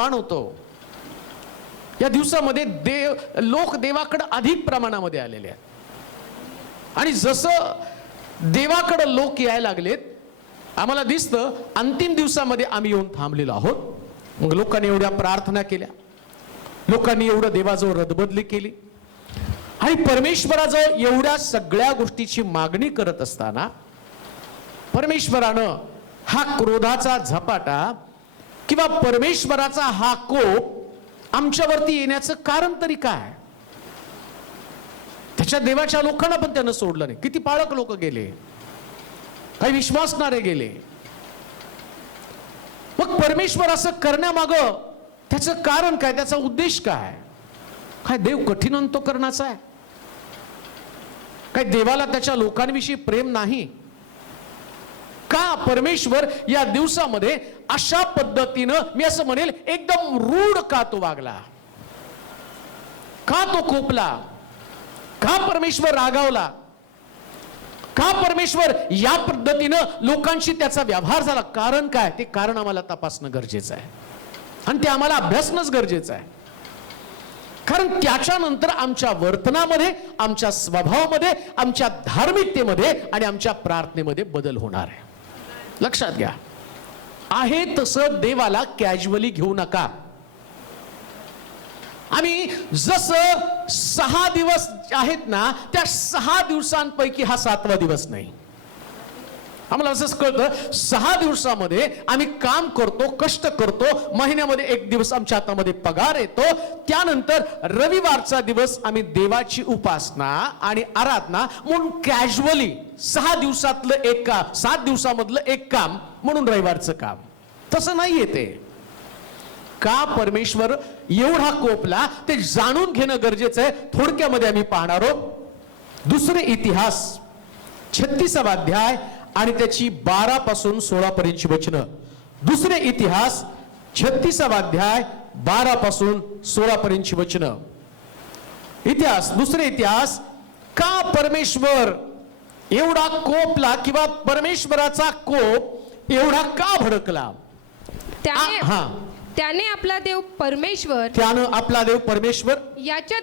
निर्माण होतो। या दिवसामध्ये लोक देवाकडे अधिक प्रमाणामध्ये आलेले आहेत आणि जसं देवाकडे लोक यायला लागलेत, आम्हाला दिसतं अंतिम दिवसामध्ये आम्ही येऊन थांबलेलो आहोत। मग लोकांनी एवढ्या प्रार्थना केल्या, लोकांनी एवढं देवाजवळ रदबदली केली आणि परमेश्वराजवळ एवढ्या सगळ्या गोष्टीची मागणी करत असताना परमेश्वरानं हा क्रोधाचा झपाटा किंवा परमेश्वराचा हा कोप आमच्यावरती येण्याचं कारण तरी काय? त्याच्या देवाच्या लोकांना पण त्यानं सोडलं नाही। किती पाळक लोक गेले, काही विश्वासणारे गेले। मग परमेश्वर असं करण्यामागं त्याचं कारण काय, त्याचा उद्देश काय? काय देव कठीण अंतःकरणाचा आहे? काय देवाला त्याच्या लोकांविषयी प्रेम नाही का? परमेश्वर या दिवसामध्ये अशा पद्धतीनं, मी असं म्हणेल एकदम रूढ का तो वागला, का तो कोपला, का परमेश्वर रागावला, का परमेश्वर या पद्धतीनं लोकांशी त्याचा व्यवहार झाला? कारण काय? ते कारण आम्हाला तपासणं गरजेचं आहे आणि ते आम्हाला अभ्यासणंच गरजेचं आहे। कारण त्याच्यानंतर आमच्या वर्तनामध्ये, आमच्या स्वभावामध्ये, आमच्या धार्मिकतेमध्ये आणि आमच्या प्रार्थनेमध्ये बदल होणार आहे। लक्षात घ्या, आहे तसं देवाला कॅज्युअली घेऊ नका। आम्ही जसं 6 दिवस आहेत ना, त्या 6 दिवसांपैकी हा 7वा दिवस नाही। आम्हाला असंच कळतं 6 दिवसामध्ये आम्ही काम करतो, कष्ट करतो, महिन्यामध्ये 1 दिवस आमच्या हातामध्ये पगार येतो, त्यानंतर रविवारचा दिवस आम्ही देवाची उपासना आणि आराधना म्हणून कॅज्युअली 6 दिवसातलं एक काम, 7 दिवसामधलं एक काम म्हणून रविवारचं काम, तसं नाहीये ते। का परमेश्वर एवढा कोपला ते जाणून घेणं गरजेचं आहे। थोडक्यामध्ये आम्ही पाहणार आहोत दुसरे इतिहास 36वा अध्याय आणि त्याची 12 पासून 16 पर्यंतची वचनं। दुसरे इतिहास 36वा अध्याय 12 पासून 16 पर्यंतची वचनं। इतिहास, दुसरे इतिहास, का परमेश्वर एवढा कोपला किंवा परमेश्वराचा कोप एवढा का भडकला? त्याने आपला देव परमेश्वर, त्यानं आपला देव परमेश्वर याच्या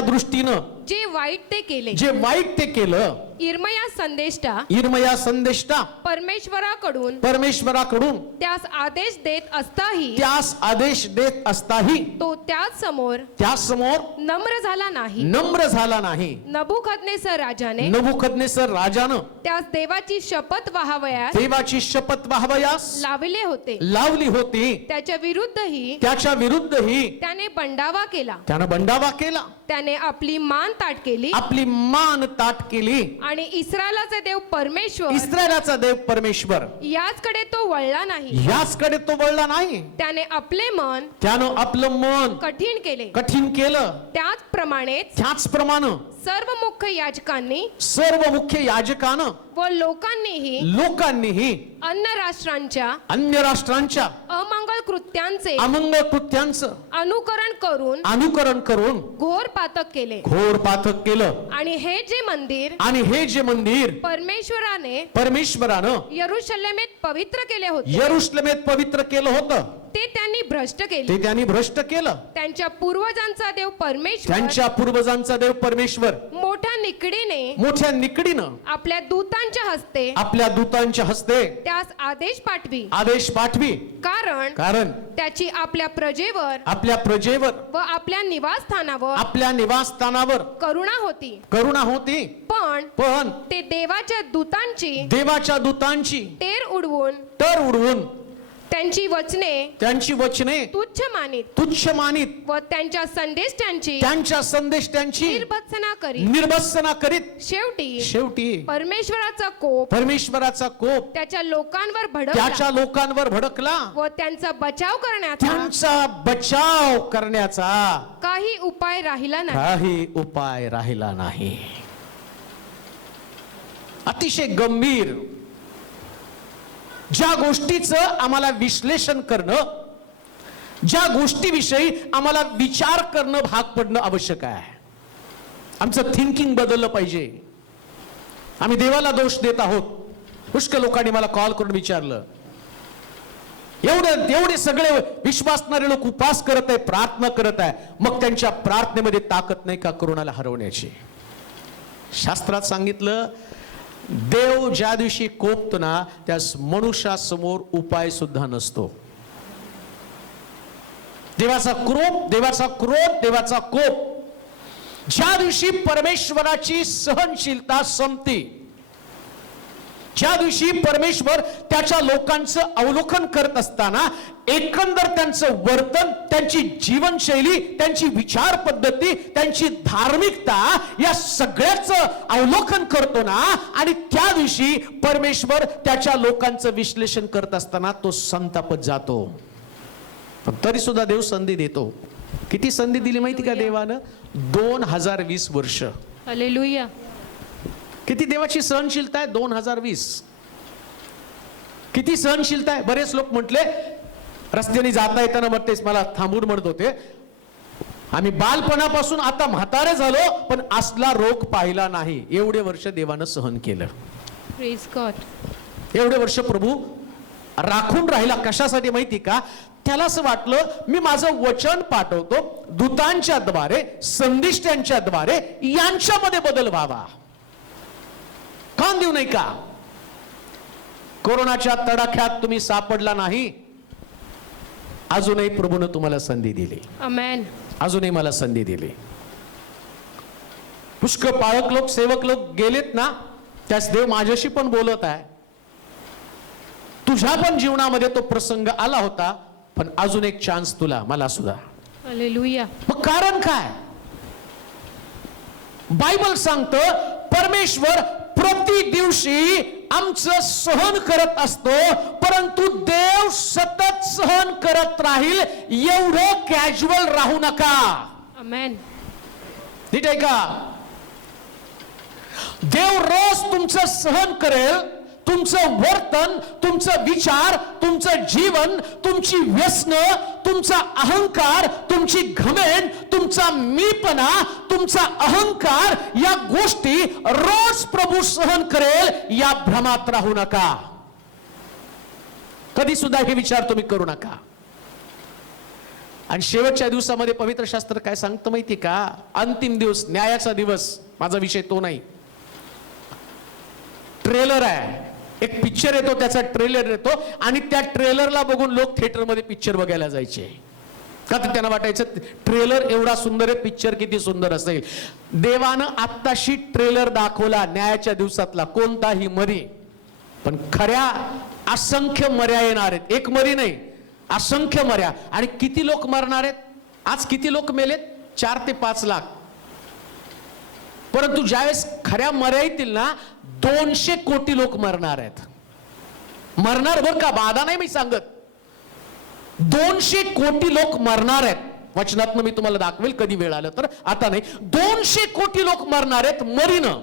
दृष्टीनं जे वाईट ते केले, जे वाईट ते केलं, इर्मया संदेष्टा परमेश्वराकडून त्यास आदेश देत असताही तो त्याच समोर नम्र झाला नाही। नबुकदनेसर राजानं त्यास देवाची शपथ वाहावयास लावली होती। त्याच्या विरुद्धही त्याने बंडावा केला, त्याने आपली मान ताट केली आणि इस्रायलाचा देव परमेश्वर याचकडे तो वळला नाही। त्याने आपलं मन कठीण केलं। त्याचप्रमाणे सर्व मुख्य याजकानं व लोकांनीही अन्य राष्ट्रांच्या अमंगल कृत्यांचे अनुकरण करून घोर पातक केलं। आणि हे जे मंदिर परमेश्वरानं यरुशलेमेत पवित्र केलं होतं ते त्यांनी भ्रष्ट केलं। त्यांच्या पूर्वजांचा देव परमेश्वर मोठ्या निकडीनं आपल्या दूतांच्या हस्ते त्यास आदेश पाठवी। कारण त्याची आपल्या प्रजेवर व आपल्या निवासस्थानावर करुणा होती। पण ते देवाच्या दूतांची टेर उडवून त्यांची वचने तुच्छ मानित व त्यांच्या संदेष्टांची निर्भत्सना करीत शेवटी परमेश्वराचा कोप त्याच्या लोकांवर भडकला व त्यांचा बचाव करण्याचा काही उपाय राहिला नाही। अतिशय गंभीर ज्या गोष्टीचं आम्हाला विश्लेषण करणं, ज्या गोष्टीविषयी आम्हाला विचार करणं भाग पडणं आवश्यक आहे। आमचं थिंकिंग बदललं पाहिजे। आम्ही देवाला दोष देत आहोत। पुष्कळ लोकांनी मला कॉल करून विचारलं, एवढे सगळे विश्वासणारे लोक उपवास करत आहे, प्रार्थना करत आहे, मग त्यांच्या प्रार्थनेमध्ये ताकद नाही का कोरोनाला हरवण्याची? शास्त्रात सांगितलं, देव ज्या दिवशी कोपतो ना त्या मनुष्यासमोर उपाय सुद्धा नसतो. देवाचा क्रोध, देवाचा कोप ज्या दिवशी परमेश्वराची सहनशीलता संपते, ज्या दिवशी परमेश्वर त्याच्या लोकांचं अवलोकन करत असताना एकंदर त्यांचं वर्तन, त्यांची जीवनशैली, त्यांची विचार पद्धती, त्यांची धार्मिकता या सगळ्याचं अवलोकन करतो ना, आणि त्या दिवशी परमेश्वर त्याच्या लोकांचं विश्लेषण करत असताना तो संतापत जातो. पण तरी सुद्धा देव संधी देतो. किती संधी दिली माहिती का देवानं? 2020 वर्ष. हालेलुया. किती देवाची सहनशीलता आहे? 2020. किती सहनशीलता आहे. बरेच लोक म्हटले, रस्त्याने जाता येताना म्हणतेस, मला थांबून म्हणत होते, आम्ही बालपणापासून आता म्हातारे झालो पण असला रोग पाहिला नाही. एवढे वर्ष देवानं सहन केलं. Praise God. एवढे वर्ष प्रभू राखून राहिला. कशासाठी माहिती का? त्याला असं वाटलं, मी माझं वचन पाठवतो, दूतांच्या द्वारे, संदिष्टांच्या द्वारे यांच्यामध्ये बदल व्हावा. कान देऊ नाही का? कोरोनाच्या तडाख्यात तुम्ही सापडला नाही. अजूनही प्रभूने तुम्हाला संधी दिली. आमेन. अजूनही मला संधी दिली. पुष्कळ पाळक लोक, सेवक लोक गेलेत ना, त्यास देव माझ्याशी पण बोलत आहे. तुझ्या पण जीवनामध्ये तो प्रसंग आला होता, पण अजून एक चान्स तुला, मला सुद्धा. हालेलुया. मग कारण काय? बायबल सांगतं, परमेश्वर प्रति दिवशी आमचं सहन करत असतो, परंतु देव सतत सहन करत राहील एवढं कॅज्युअल राहू नका. आमेन. नीट आहे का? देव रोज तुमचं सहन करेल. तुमचं वर्तन, तुमचं विचार, तुमचं जीवन, तुमची व्यसनं, तुमचा अहंकार, तुमची घमेंड, तुमचा मीपणा, तुमचा अहंकार, या गोष्टी रोज प्रभू सहन करेल, या भ्रमात राहू नका. कधी सुद्धा हे विचार तुम्ही करू नका. आणि शेवटच्या दिवसामध्ये पवित्र शास्त्र काय सांगतं माहिती का? अंतिम दिवस, न्यायाचा दिवस. माझा विषय तो नाही. ट्रेलर आहे, एक पिक्चर येतो, त्याचा ट्रेलर येतो, आणि त्या ट्रेलरला बघून लोक थिएटरमध्ये पिक्चर बघायला जायचे. का तर त्यांना वाटायचं ट्रेलर एवढा सुंदर आहे, पिक्चर किती सुंदर असेल. देवानं आत्ताशी ट्रेलर दाखवला न्यायाच्या दिवसातला, कोणताही मरी, पण खऱ्या असंख्य मर्या येणार आहेत. एक मरी नाही, असंख्य मर्या. आणि किती लोक मरणार आहेत? आज किती लोक मेलेत? 4 ते 5 लाख. परंतु ज्यावेळेस खऱ्या मर्या येतील ना, 200 कोटी लोक मरणार आहेत. मरणार बर का, बाधा नाही मी सांगत. 200 कोटी लोक मरणार आहेत. वचनातनं मी तुम्हाला दाखवेल कधी वेळ आलं तर, आता नाही. 200 कोटी लोक मरणार आहेत मरीनं.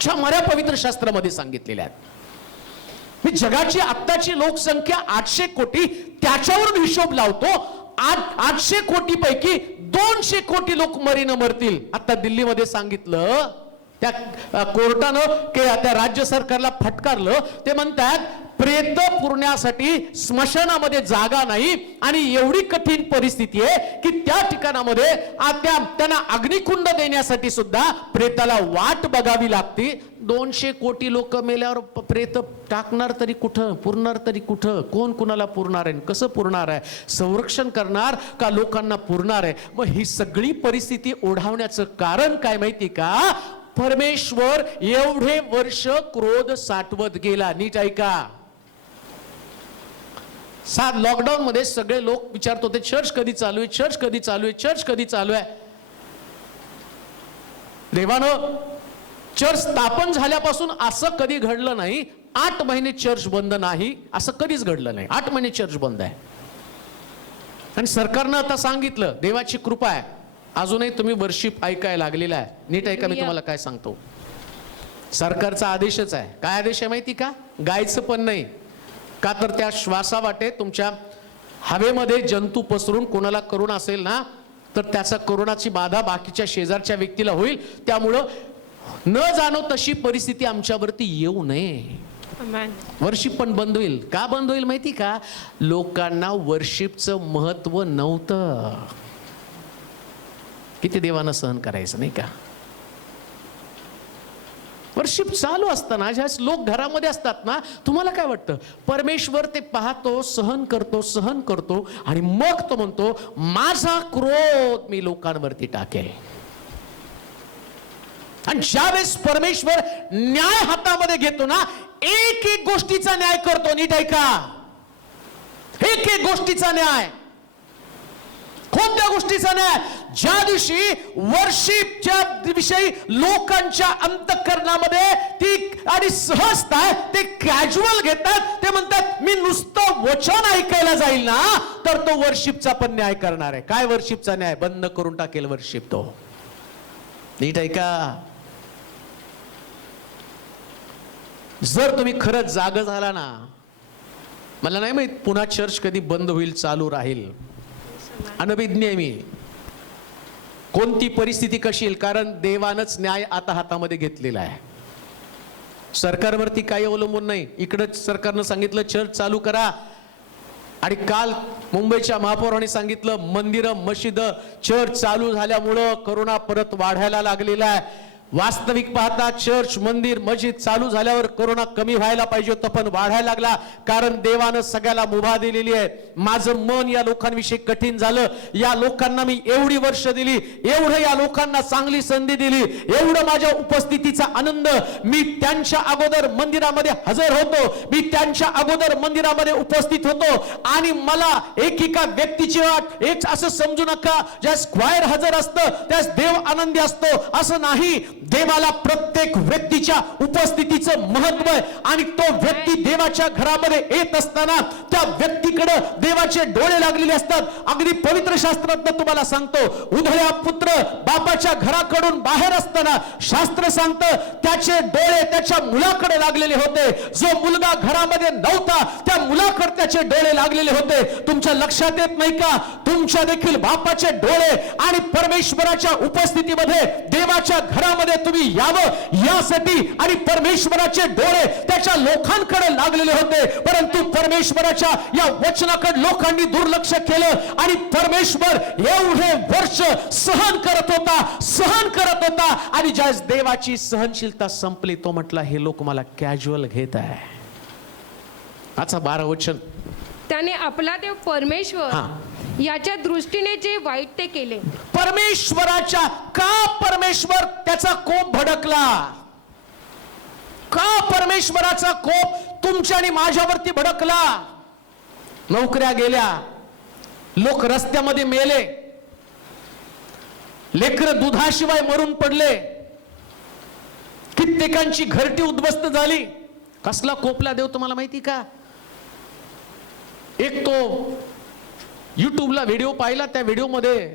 च्या मर्या पवित्र शास्त्रामध्ये सांगितलेल्या आहेत. मी जगाची आत्ताची लोकसंख्या 800 कोटी, त्याच्यावरून हिशोब लावतो. 800 कोटी पैकी 200 कोटी लोक मरीनं मरतील. आता दिल्लीमध्ये सांगितलं, त्या कोर्टानं त्या राज्य सरकारला फटकारलं. ते म्हणतात प्रेत पुरण्यासाठी स्मशानामध्ये जागा नाही, आणि एवढी कठीण परिस्थिती आहे की त्या ठिकाणामध्ये त्यांना अग्निकुंड देण्यासाठी सुद्धा प्रेताला वाट बघावी लागते. 200 कोटी लोक मेल्यावर प्रेत टाकणार तरी कुठं, पुरणार तरी कुठं? कोण कुणाला पुरणार आहे? कसं पुरणार आहे? संरक्षण करणार का लोकांना पुरणार आहे? मग ही सगळी परिस्थिती ओढावण्याचं कारण काय माहिती का? परमेश्वर एवढे वर्ष क्रोध साठवत गेला. नीट ऐका. लॉकडाऊन मध्ये सगळे लोक विचारत होते, चर्च कधी चालू आहे, चर्च कधी चालू आहे, चर्च कधी चालू आहे. देवानं चर्च स्थापन झाल्यापासून असं कधी घडलं नाही 8 महिने चर्च बंद नाही, असं कधीच घडलं नाही. 8 महिने चर्च बंद आहे. आणि सरकारनं आता सांगितलं, देवाची कृपा आहे, अजूनही तुम्ही वर्शिप ऐकायला लागलेला आहे. नीट ऐका, मी तुम्हाला काय सांगतो. सरकारचा आदेशच आहे. काय आदेश आहे माहिती का? गायचं पण नाही. का तर त्या श्वासावाटे तुमच्या हवेमध्ये जंतू पसरून कोणाला करोना असेल ना, तर त्याचा करोनाची बाधा बाकीच्या शेजारच्या व्यक्तीला होईल. त्यामुळं न जाणो तशी परिस्थिती आमच्यावरती येऊ नये. Amen. वर्शिप पण बंद होईल. का बंद होईल माहिती का? लोकांना वर्शिपचं महत्व नव्हतं. किती देवानं सहन करायचं नाही का? वर्शिप चालू असताना ज्यावेळेस लोक घरामध्ये असतात ना, तुम्हाला काय वाटतं? परमेश्वर ते पाहतो, सहन करतो आणि मग तो म्हणतो माझा क्रोध मी लोकांवरती टाकेल. आणि ज्यावेळेस परमेश्वर न्याय हातामध्ये घेतो ना, एक एक गोष्टीचा न्याय करतो. नीट ऐका, एक एक गोष्टीचा न्याय. कोणत्या गोष्टीचा न्याय? ज्या दिवशी वर्शिपच्या विषयी लोकांच्या अंतःकरणामध्ये ती आणि सहजता ते कॅज्युअल घेतात. ते म्हणतात मी नुसतं वचन ऐकायला जाईल ना, तर तो वर्शिपचा पण न्याय करणार आहे. काय वर्शिपचा न्याय? बंद करून टाकेल वर्शिप तो. नीट ऐका, जर तुम्ही खरंच जाग झाला ना, मला नाही माहित पुन्हा चर्च कधी बंद होईल चालू राहील, अनभिज्ञ आहे मी. कोणती परिस्थिती कशी येईल, कारण देवानच न्याय आता हातामध्ये घेतलेला आहे. सरकारवरती काही अवलंबून नाही. इकडंच सरकारनं सांगितलं चर्च चालू करा, आणि काल मुंबईच्या महापौरांनी सांगितलं मंदिरं मशीद चर्च चालू झाल्यामुळं करोना परत वाढायला लागलेला आहे. वास्तविक पाहता चर्च मंदिर मस्जिद चालू झाल्यावर करोना कमी व्हायला पाहिजे होतं, पण वाढायला लागला. कारण देवानं सगळ्याला मुभा दिलेली आहे. माझं मन या लोकांविषयी कठीण झालं. या लोकांना मी एवढी वर्ष दिली, एवढं या लोकांना चांगली संधी दिली, एवढं माझ्या उपस्थितीचा आनंद. मी त्यांच्या अगोदर मंदिरामध्ये हजर होतो, मी त्यांच्या अगोदर मंदिरामध्ये उपस्थित होतो, आणि मला एकेका व्यक्तीची वाट एक असं समजू नका. ज्या स्क्वायर हजर असतं त्यास देव आनंदी असतो असं नाही. देवाला प्रत्येक व्यक्तीच्या उपस्थितीचं महत्व आहे, आणि तो व्यक्ती देवाच्या घरामध्ये येत असताना त्या व्यक्तीकडे देवाचे डोळे लागलेले असतात. अगदी पवित्र शास्त्रात तुम्हाला सांगतो, उधळ्या पुत्र बापाच्या घराकडून बाहेर असताना शास्त्र सांगतं त्याचे डोळे त्याच्या मुलाकडे लागलेले होते. जो मुलगा घरामध्ये नव्हता त्या मुलाकडे त्याचे डोळे लागलेले होते. तुमच्या लक्षात येत नाही का? तुमच्या देखील बापाचे डोळे आणि परमेश्वराच्या उपस्थितीमध्ये देवाच्या घरामध्ये तुम्ही यावं यासाठी, आणि परमेश्वराचे डोळे त्याच्या लोकांकडे लागलेले होते. परंतु परमेश्वराच्या या वचनाकडे लोकांनी दुर्लक्ष केलं, आणि परमेश्वर एवढे वर्ष सहन करत होता, आणि ज्या देवाची सहनशीलता संपली तो म्हटला हे लोक मला कॅज्युअल घेत आहे. अच्छा 12 वचन. त्याने आपला देव परमेश्वर याच्या दृष्टीने जे वाईट ते केले. परमेश्वराच्या का परमेश्वर त्याचा कोप भडकला? का परमेश्वराचा कोप तुमच्या आणि माझ्यावरती भडकला? नोकऱ्या गेल्या, लोक रस्त्यामध्ये मेले, लेकरं दुधाशिवाय मरून पडले, कित्येकांची घरटी उद्ध्वस्त झाली. कसला कोपला देव तुम्हाला माहिती का? एक तो युट्यूबला व्हिडिओ पाहिला, त्या व्हिडिओमध्ये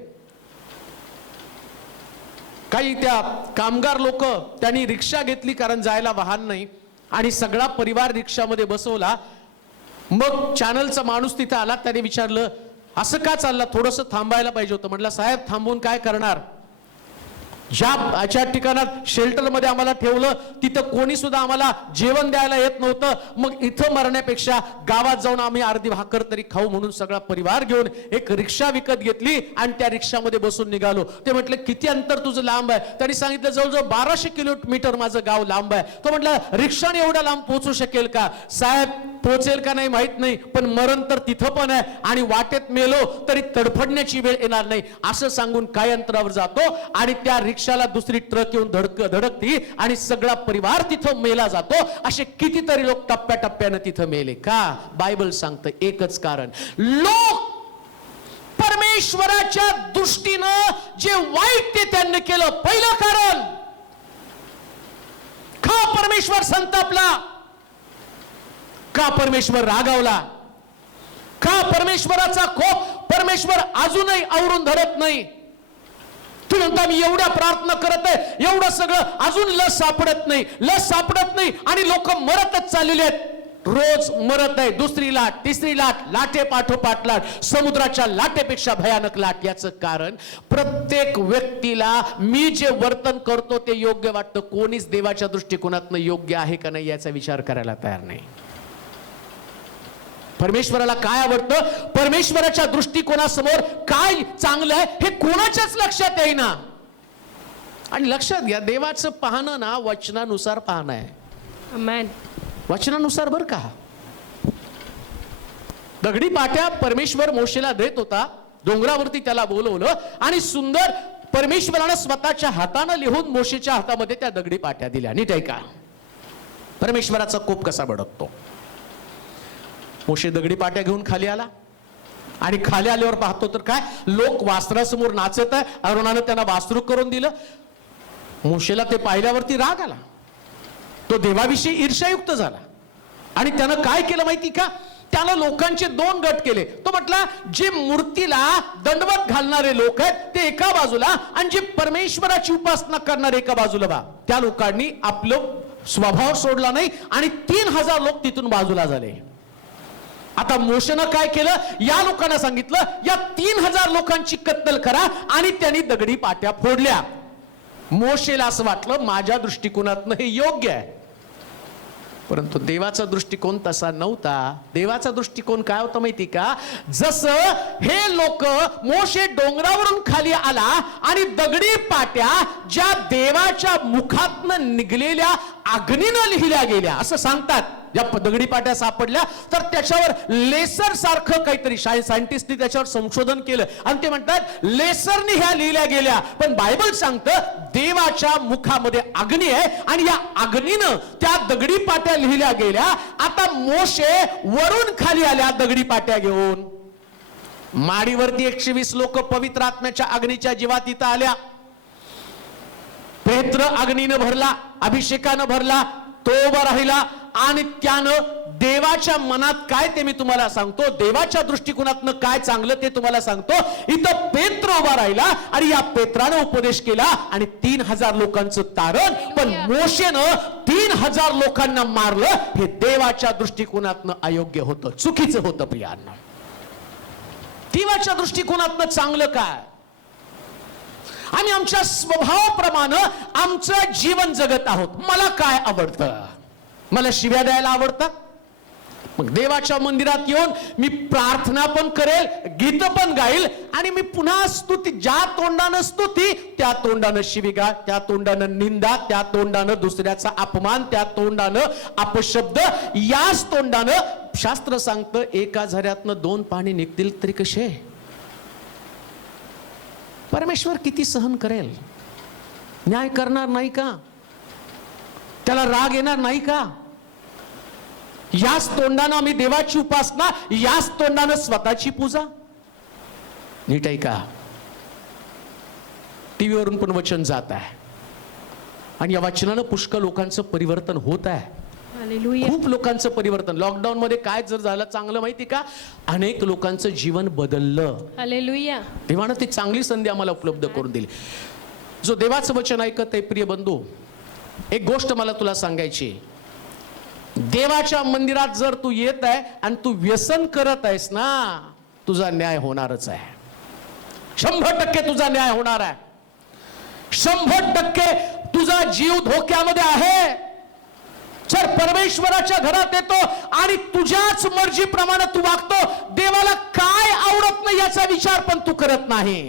काही त्या कामगार लोक त्यांनी रिक्षा घेतली कारण जायला वाहन नाही, आणि सगळा परिवार रिक्षामध्ये बसवला. मग चॅनलचा माणूस तिथे आला, त्याने विचारलं असं का चाललं, थोडंसं थांबायला पाहिजे होतं. म्हटलं साहेब थांबून काय करणार, ज्या ठिकाणात शेल्टरमध्ये आम्हाला ठेवलं तिथं कोणी सुद्धा आम्हाला जेवण द्यायला येत नव्हतं. मग इथं मरण्यापेक्षा गावात जाऊन आम्ही अर्धी भाकर तरी खाऊ म्हणून सगळा परिवार घेऊन एक रिक्षा विकत घेतली आणि त्या रिक्षामध्ये बसून निघालो. ते म्हटलं किती अंतर तुझं लांब आहे? त्यांनी सांगितलं जवळजवळ 1200 किलोमीटर माझं गाव लांब आहे. तो म्हटलं रिक्षाने एवढ्या लांब पोहोचू शकेल का? साहेब पोहोचेल का नाही माहित नाही, पण मरण तर तिथं पण आहे, आणि वाटेत मेलो तरी तडफडण्याची वेळ येणार नाही असं सांगून काय अंतरावर जातो, आणि त्या रिक्षाला दुसरी ट्रक येऊन धडकती आणि सगळा परिवार तिथं मेला जातो. असे कितीतरी लोक टप्प्याटप्प्यानं तिथं मेले. का? बायबल सांगतं एकच कारण, लोक परमेश्वराच्या दृष्टीनं जे वाईट ते त्यांनी केलं. पहिलं कारण, का परमेश्वर संतापला? का परमेश्वर रागावला? का परमेश्वराचा कोप परमेश्वर अजूनही आवरून धरत नाही? तू म्हणता मी एवढ्या प्रार्थना करत आहे, एवढं सगळं, अजून लस सापडत नाही, आणि लोक मरतच चाललेले आहेत. रोज मरत आहे. दुसरी लाट, तिसरी लाट, लाटे पाठोपाठ लाट, समुद्राच्या लाटेपेक्षा भयानक लाट. याचं कारण प्रत्येक व्यक्तीला मी जे वर्तन करतो ते योग्य वाटतं. कोणीच देवाच्या दृष्टिकोनातनं योग्य आहे का नाही याचा विचार करायला तयार नाही. परमेश्वराला काय आवडतं, परमेश्वराच्या दृष्टिकोनासमोर काय चांगलं आहे हे कोणाच्याच लक्षात येईना. आणि लक्षात घ्या, देवाचं पाहणं ना वचनानुसार पाहणं आहे. आमेन. वचनानुसार बर का. दगडी पाट्या परमेश्वर मोशेला देत होता. डोंगरावरती त्याला बोलवलं आणि सुंदर परमेश्वरानं स्वतःच्या हातानं लिहून मोशेच्या हातामध्ये त्या दगडी पाट्या दिल्या. नीट ऐका, परमेश्वराचा कोप कसा भडकतो. मोशे दगडी पाट्या घेऊन खाली आला आणि खाली आल्यावर पाहतो तर काय, लोक वास्त्रासमोर नाचत आहे. अरुणानं त्यांना वास्त्रू करून दिलं. मोशेला ते पाहिल्यावरती राग आला. तो देवाविषयी ईर्ष्यायुक्त झाला आणि त्यानं काय केलं माहिती का, त्यानं लोकांचे 2 गट केले. तो म्हटला, जे मूर्तीला दंडवत घालणारे लोक आहेत ते एका बाजूला आणि जे परमेश्वराची उपासना करणारे एका बाजूला बा. त्या लोकांनी आपलं स्वभाव सोडला नाही आणि 3000 लोक तिथून बाजूला झाले. आता मोशेनं काय केलं, या लोकांना सांगितलं, या 3000 लोकांची कत्तल करा आणि त्यांनी दगडी पाट्या फोडल्या. मोशेला असं वाटलं माझ्या दृष्टिकोनातनं हे योग्य आहे, परंतु देवाचा दृष्टिकोन तसा नव्हता. देवाचा दृष्टिकोन काय होता माहिती का, जसं हे लोक, मोशे डोंगरावरून खाली आला आणि दगडी पाट्या ज्या देवाच्या मुखातनं निघलेल्या अग्नीनं लिहिल्या गेल्या असं सांगतात. ज्या दगडी पाट्या सापडल्या तर त्याच्यावर लेसर सारखं काहीतरी सायंटिस्टनी त्याच्यावर संशोधन केलं आणि ते म्हणतात लेसरने ह्या लिहिल्या गेल्या. पण बायबल सांगतं देवाच्या मुखामध्ये अग्नी आहे आणि या अग्नीनं त्या दगडी पाट्या लिहिल्या गेल्या. आता मोशे वरून खाली आल्या दगडी पाट्या घेऊन. माडीवरती 120 लोक पवित्र आत्म्याच्या अग्नीच्या जीवात इथं आल्या. पेत्र अग्नीनं भरला, अभिषेकानं भरला, तो उभा राहिला आणि त्यानं देवाच्या मनात काय ते मी तुम्हाला सांगतो, देवाच्या दृष्टिकोनातनं काय चांगलं ते तुम्हाला सांगतो. इथं पेत्र उभा राहिला आणि या पेत्रानं उपदेश केला आणि 3000 लोकांचं तारण. पण मोशेनं 3000 लोकांना मारलं. हे देवाच्या दृष्टिकोनातनं अयोग्य होतं, चुकीचं होतं प्रियांनो. देवाच्या दृष्टिकोनातनं चांगलं काय, आम्ही आमच्या स्वभावाप्रमाणे आमचं जीवन जगत आहोत. मला काय आवडतं, मला शिव्या द्यायला आवडतं. मग देवाच्या मंदिरात येऊन मी प्रार्थना पण करेल, गीत पण गाईल आणि मी पुन्हा स्तुती, ज्या तोंडानं स्तुती त्या तोंडानं शिवीगाळ, त्या तोंडानं निंदा, त्या तोंडानं दुसऱ्याचा अपमान, त्या तोंडानं अपशब्द, याच तोंडानं शास्त्र सांगतं एका झऱ्यातनं 2 पाणी निघतील तरी कसे. परमेश्वर किती सहन करेल, न्याय करणार नाही का, त्याला राग येणार नाही का. याच तोंडानं आम्ही देवाची उपासना, याच तोंडानं स्वतःची पूजा. नीट आहे का, टीव्हीवरून पण वचन जात आहे आणि या वचनानं पुष्कळ लोकांचं परिवर्तन होत आहे. हालेलुया. खूप लोकांचं परिवर्तन. लॉकडाऊन मध्ये काय जर झालं चांगलं माहिती का, अनेक लोकांचं जीवन बदललं. हालेलुया. देवानं ती चांगली संधी आम्हाला उपलब्ध करून दिली. जो देवाचं वचन ऐकत आहे प्रिय बंधू, एक गोष्ट मला तुला सांगायची. देवाच्या मंदिरात जर तू येत आहे आणि तू व्यसन करत आहेस ना, तुझा न्याय होणारच आहे. 100% तुझा न्याय होणार आहे. 100% तुझा जीव धोक्यामध्ये आहे. जर परमेश्वराच्या घरात येतो आणि तुझ्याच मर्जीप्रमाणे तू वागतो, देवाला काय आवडत नाही याचा विचार पण तू करत नाही.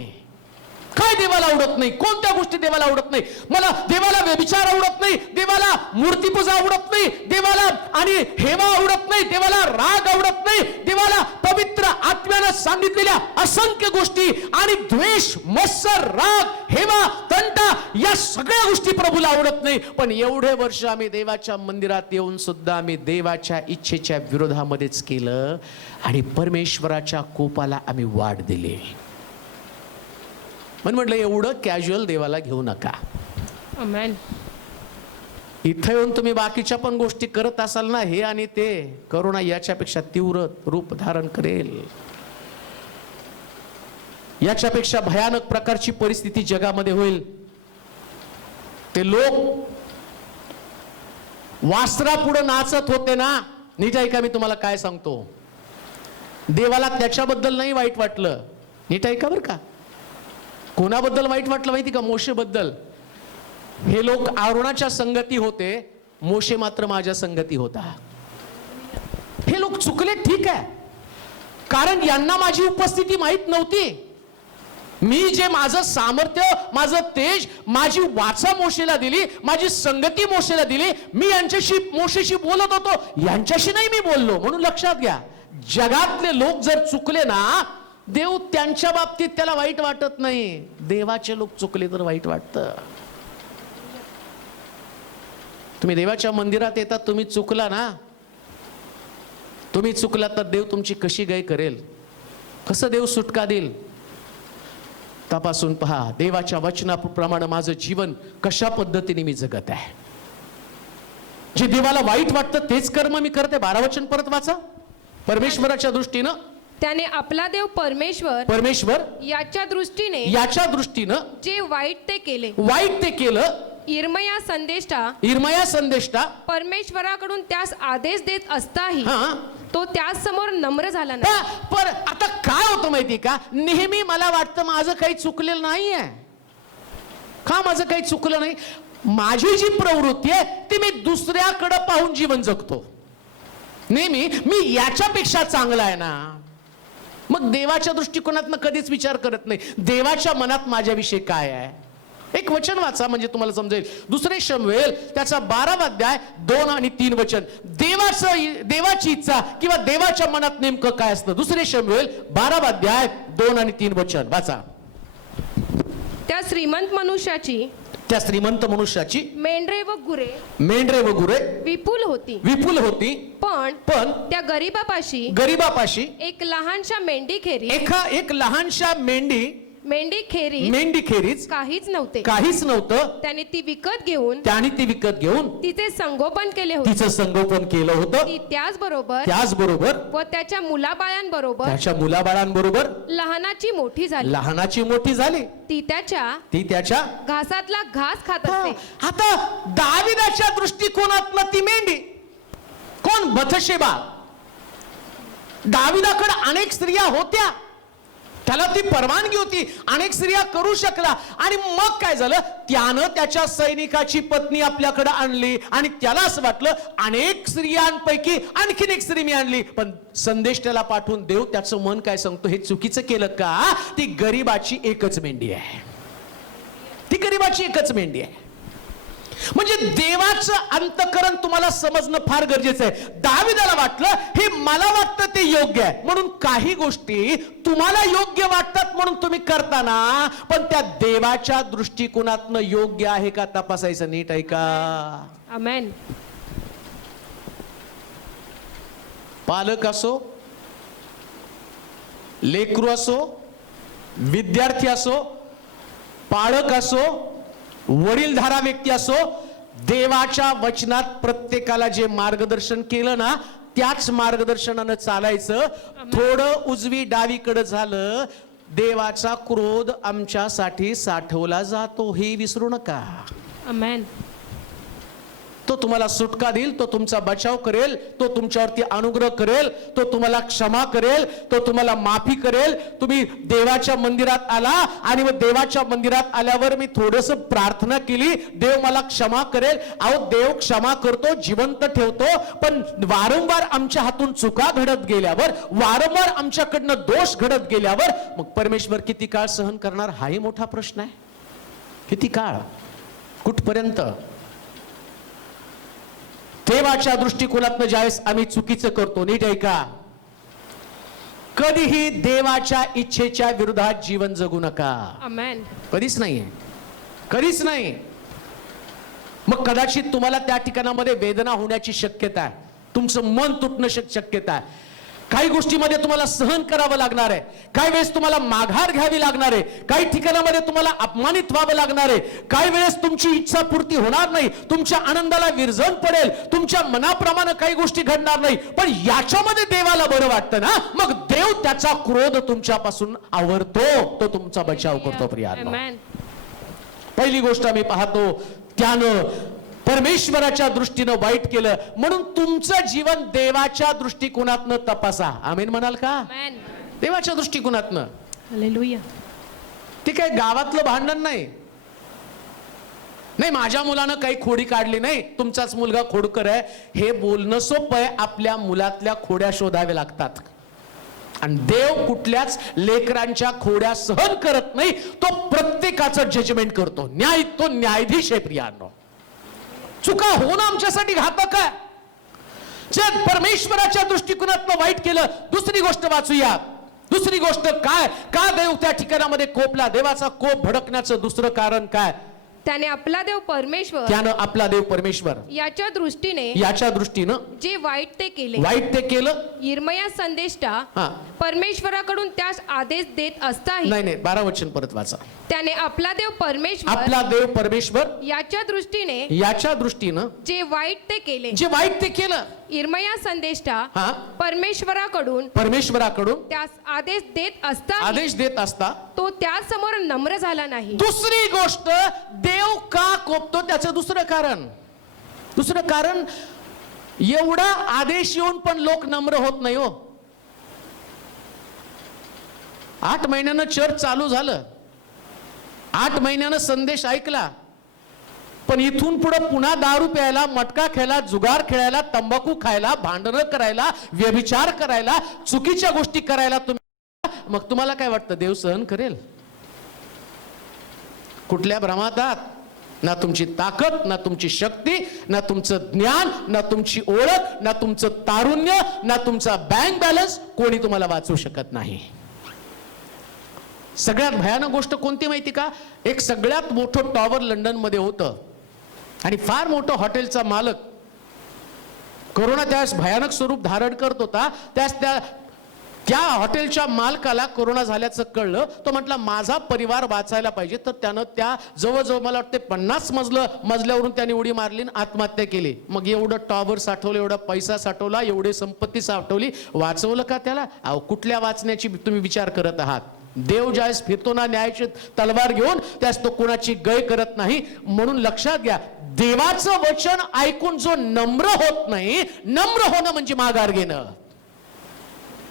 काय देवाला आवडत नाही, कोणत्या गोष्टी देवाला आवडत नाही. मला देवाला व्यभिचार आवडत नाही, देवाला मूर्तीपूजा आवडत नाही, देवाला आणि हेवा आवडत नाही, देवाला राग आवडत नाही, देवाला पवित्र आत्म्यानं सांगितलेल्या असंख्य गोष्टी आणि द्वेष, मत्सर, राग, हेवा, तंटा या सगळ्या गोष्टी प्रभूला आवडत नाही. पण एवढे वर्ष आम्ही देवाच्या मंदिरात येऊन सुद्धा आम्ही देवाच्या इच्छेच्या विरोधामध्येच केलं आणि परमेश्वराच्या कोपाला आम्ही वाढ दिली. म्हणून म्हटलं एवढं कॅज्युअल देवाला घेऊ नका. आमेन. इथं येऊन तुम्ही बाकीच्या पण गोष्टी करत असाल ना, हे आणि ते, करोना याच्यापेक्षा तीव्र रूप धारण करेल. याच्यापेक्षा भयानक प्रकारची परिस्थिती जगामध्ये होईल. ते लोक वासरा पुढे नाचत होते ना, नीट ऐका, मी तुम्हाला काय सांगतो. देवाला त्याच्याबद्दल नाही वाईट वाटलं. नीट ऐका बरं का. कोणाबद्दल वाईट वाटलं माहिती का? मोशेबद्दल. हे लोक आरोनाच्या संगती होते, मोशे मात्र माझ्या संगती होता. हे लोक चुकले, ठीक आहे, कारण यांना माझी उपस्थिती माहित नव्हती. मी जे माझं सामर्थ्य, माझं तेज, माझी वाचा मोशेला दिली, माझी संगती मोशेला दिली, मी यांच्याशी मोशेशी बोलत होतो, यांच्याशी नाही मी बोललो. म्हणून लक्षात घ्या, जगातले लोक जर चुकले ना, देव त्यांच्या बाबतीत त्याला वाईट वाटत नाही. देवाचे लोक चुकले तर वाईट वाटतं. तुम्ही देवाच्या मंदिरात येतात, तुम्ही चुकला ना, तुम्ही चुकला तर देव तुमची कशी गाय करेल, कसं देव सुटका देईल? तपासून पहा, देवाच्या वचनाप्रमाणे माझं जीवन कशा पद्धतीने मी जगत आहे. जे देवाला वाईट वाटतं तेच कर्म मी करते. 12 वचन परत वाचा. परमेश्वराच्या दृष्टीनं, त्याने आपला देव परमेश्वर याच्या दृष्टीनं जे वाईट ते केलं. इर्मया संदेष्टा परमेश्वराकडून त्यास आदेश देत असताही तो त्याच समोर नम्र झाला नाही. पर आता काय होतं माहिती का, नेहमी मला वाटतं माझं काही चुकलेलं नाहीये. का माझं काही चुकलं नाही? माझी जी प्रवृत्ती आहे ती मी दुसऱ्याकडे पाहून जीवन जगतो. नेहमी मी याच्यापेक्षा चांगला आहे ना. मग देवाच्या दृष्टिकोनातनं कधीच विचार करत नाही देवाच्या मनात माझ्याविषयी काय आहे. एक वचन वाचा म्हणजे तुम्हाला समजेल. 2 शमूएल त्याचा 12वा अध्याय 2 आणि 3 वचन. देवाची इच्छा किंवा देवाच्या मनात नेमकं काय असतं. 2 शमूएल 12वा अध्याय 2 आणि 3 वचन वाचा. त्या श्रीमंत मनुष्याची मेंढरे व गुरे विपुल होती पण त्या गरीबापाशी एक लहानशा मेंढी खेरीज काहीच नव्हतं. त्याने ती विकत घेऊन तिचे संगोपन केले होते. ती त्याचबरोबर व त्याच्या मुलाबाळांबरोबर लहानाची मोठी झाली. ती त्याच्या घासातला घास खात असते. आता दाविदाच्या दृष्टिकोनातनं ती मेंढी कोण? बथशेबा. दाविदाकडे अनेक स्त्रिया होत्या, त्याला ती परवानगी होती, अनेक स्त्रिया करू शकला. आणि मग काय झालं, त्यानं त्याच्या सैनिकाची पत्नी आपल्याकडे आणली आणि त्याला असं वाटलं अनेक स्त्रियांपैकी आणखीन एक स्त्री मी आणली. पण संदेश त्याला पाठवून देव त्याचं मन काय सांगतो, हे चुकीचं केलं का? ती गरीबाची एकच मेंढी आहे. म्हणजे देवाचं अंतःकरण तुम्हाला समजणं फार गरजेचं आहे. दाविदाला वाटलं हे मला वाटतं ते योग्य आहे, म्हणून काही गोष्टी तुम्हाला योग्य वाटतात म्हणून तुम्ही करताना, पण त्या देवाच्या दृष्टिकोनातनं योग्य आहे का तपासायचं. नीट ऐका. आमेन. पालक असो, लेकरू असो, विद्यार्थी असो, पाळक असो, वडीलधारा व्यक्ती असो, देवाच्या वचनात प्रत्येकाला जे मार्गदर्शन केलं ना, त्याच मार्गदर्शनानं चालायचं. थोडं उजवी डावीकडे झालं, देवाचा क्रोध आमच्यासाठी साठवला जातो, हे विसरू नका. आमेन. तो तुम्हाला सुटका देईल, तो तुमचा बचाव करेल, तो तुमच्यावरती अनुग्रह करेल, तो तुम्हाला क्षमा करेल, तो तुम्हाला माफी करेल. तुम्ही देवाच्या मंदिरात आला आणि मग देवाच्या मंदिरात आल्यावर मी थोडस प्रार्थना केली, देव मला क्षमा करेल. अहो, देव क्षमा करतो, जिवंत ठेवतो, पण वारंवार आमच्या हातून चुका घडत गेल्यावर, वारंवार आमच्याकडनं दोष घडत गेल्यावर मग परमेश्वर किती काळ सहन करणार, हाही मोठा प्रश्न आहे. किती काळ, कुठपर्यंत? देवाच्या दृष्टिकोनातनं ज्यावेळेस आम्ही चुकीचं करतो, नीट ऐका, कधीही देवाच्या इच्छेच्या विरोधात जीवन जगू नका. आमेन. कधीच नाही. मग कदाचित तुम्हाला त्या ठिकाणामध्ये वेदना होण्याची शक्यता आहे, तुमचं मन तुटणं शक्यता आहे, काही गोष्टीमध्ये तुम्हाला सहन करावं लागणार आहे, काही वेळेस तुम्हाला माघार घ्यावी लागणार आहे, काही ठिकाणामध्ये तुम्हाला अपमानित व्हावं लागणार आहे, काही वेळेस तुमची इच्छा पूर्ती होणार नाही, तुमच्या आनंदाला विरजण पडेल, तुमच्या मनाप्रमाणे काही गोष्टी घडणार नाही. पण याच्यामध्ये देवाला बरं वाटतं ना, मग देव त्याचा क्रोध तुमच्यापासून आवरतो, तो तुमचा बचाव करतो. प्रियानो, पहिली गोष्ट आम्ही पाहतो, त्यानं परमेश्वराच्या दृष्टीनं वाईट केलं म्हणून तुमचं जीवन देवाच्या दृष्टिकोनातनं तपासा. आमेन म्हणाल का? Amen. देवाच्या दृष्टिकोनातनं. Hallelujah. ते काय गावातलं भांडण नाही. नाही माझ्या मुलानं काही खोडी काढली नाही, तुमचाच मुलगा खोडकर आहे, हे बोलणं सोपं आहे. आपल्या मुलातल्या खोड्या शोधाव्या लागतात. आणि देव कुठल्याच लेकरांच्या खोड्या सहन करत नाही. तो प्रत्येकाचं जजमेंट करतो. तो न्यायाधीश आहे प्रियांनो. चुका होणं आमच्यासाठी घातक आहे. जर परमेश्वराच्या दृष्टिकोनातनं वाईट केलं. दुसरी गोष्ट वाचूया. दुसरी गोष्ट काय, का देव त्या ठिकाणामध्ये कोपला? देवाचा कोप भडकण्याचं दुसरं कारण काय? त्याने आपला देव परमेश्वर, त्यानं आपला देव परमेश्वर याच्या दृष्टीनं जे वाईट ते केलं. यिर्मया संदेष्टा हा. परमेश्वराकडून त्यास आदेश देत असताही नाही 12 वचन परत वाचा. त्याने आपला देव परमेश्वर याच्या दृष्टीनं जे वाईट ते केलं. यिर्मया संदेष्टा हा. परमेश्वराकडून त्यास आदेश देत असता तो त्यासमोर नम्र झाला नाही. दुसरी गोष्ट, देव का कोपतो त्याचं दुसरं कारण एवढा आदेश येऊन पण लोक नम्र होत नाही हो. 8 महिन्यानं चर्च चालू झालं, 8 महिन्यानं संदेश ऐकला, पण इथून पुढे पुन्हा दारू प्यायला, मटका खेळायला, जुगार खेळायला, तंबाखू खायला, भांडणं करायला, व्यभिचार करायला, चुकीच्या गोष्टी करायला मग तुम्हाला काय वाटतं देव सहन करेल? कुठल्या भ्रमात आहात? ना तुमची ताकद, ना तुमची शक्ती, ना तुमचं ज्ञान, ना तुमची ओळख, ना तुमचं तारुण्य, ना तुमचा बँक बॅलन्स कोणी तुम्हाला वाचवू शकत नाही. सगळ्यात भयानक गोष्ट कोणती माहिती का? एक सगळ्यात मोठं टॉवर लंडन मध्ये होतं आणि फार मोठं हॉटेलचा मालक, कोरोना त्यावेळेस भयानक स्वरूप धारण करत होता. त्या हॉटेलच्या मालकाला कोरोना झाल्याचं कळलं. तो म्हटला माझा परिवार वाचायला पाहिजे, तर त्यानं त्या जवळजवळ मला वाटते 50 मजल्यावरून त्याने उडी मारली आणि आत्महत्या केली. मग एवढं टॉवर साठवलं, एवढा पैसा साठवला, एवढे संपत्ती साठवली, वाचवलं का त्याला? अहो कुठल्या वाचण्याची तुम्ही विचार करत आहात? देव ज्यावेळेस फिरतो ना न्यायाची तलवार घेऊन, त्यास तो कोणाची गय करत नाही. म्हणून लक्षात घ्या, देवाचं वचन ऐकून जो नम्र होत नाही, नम्र होणं म्हणजे माघार घेणं.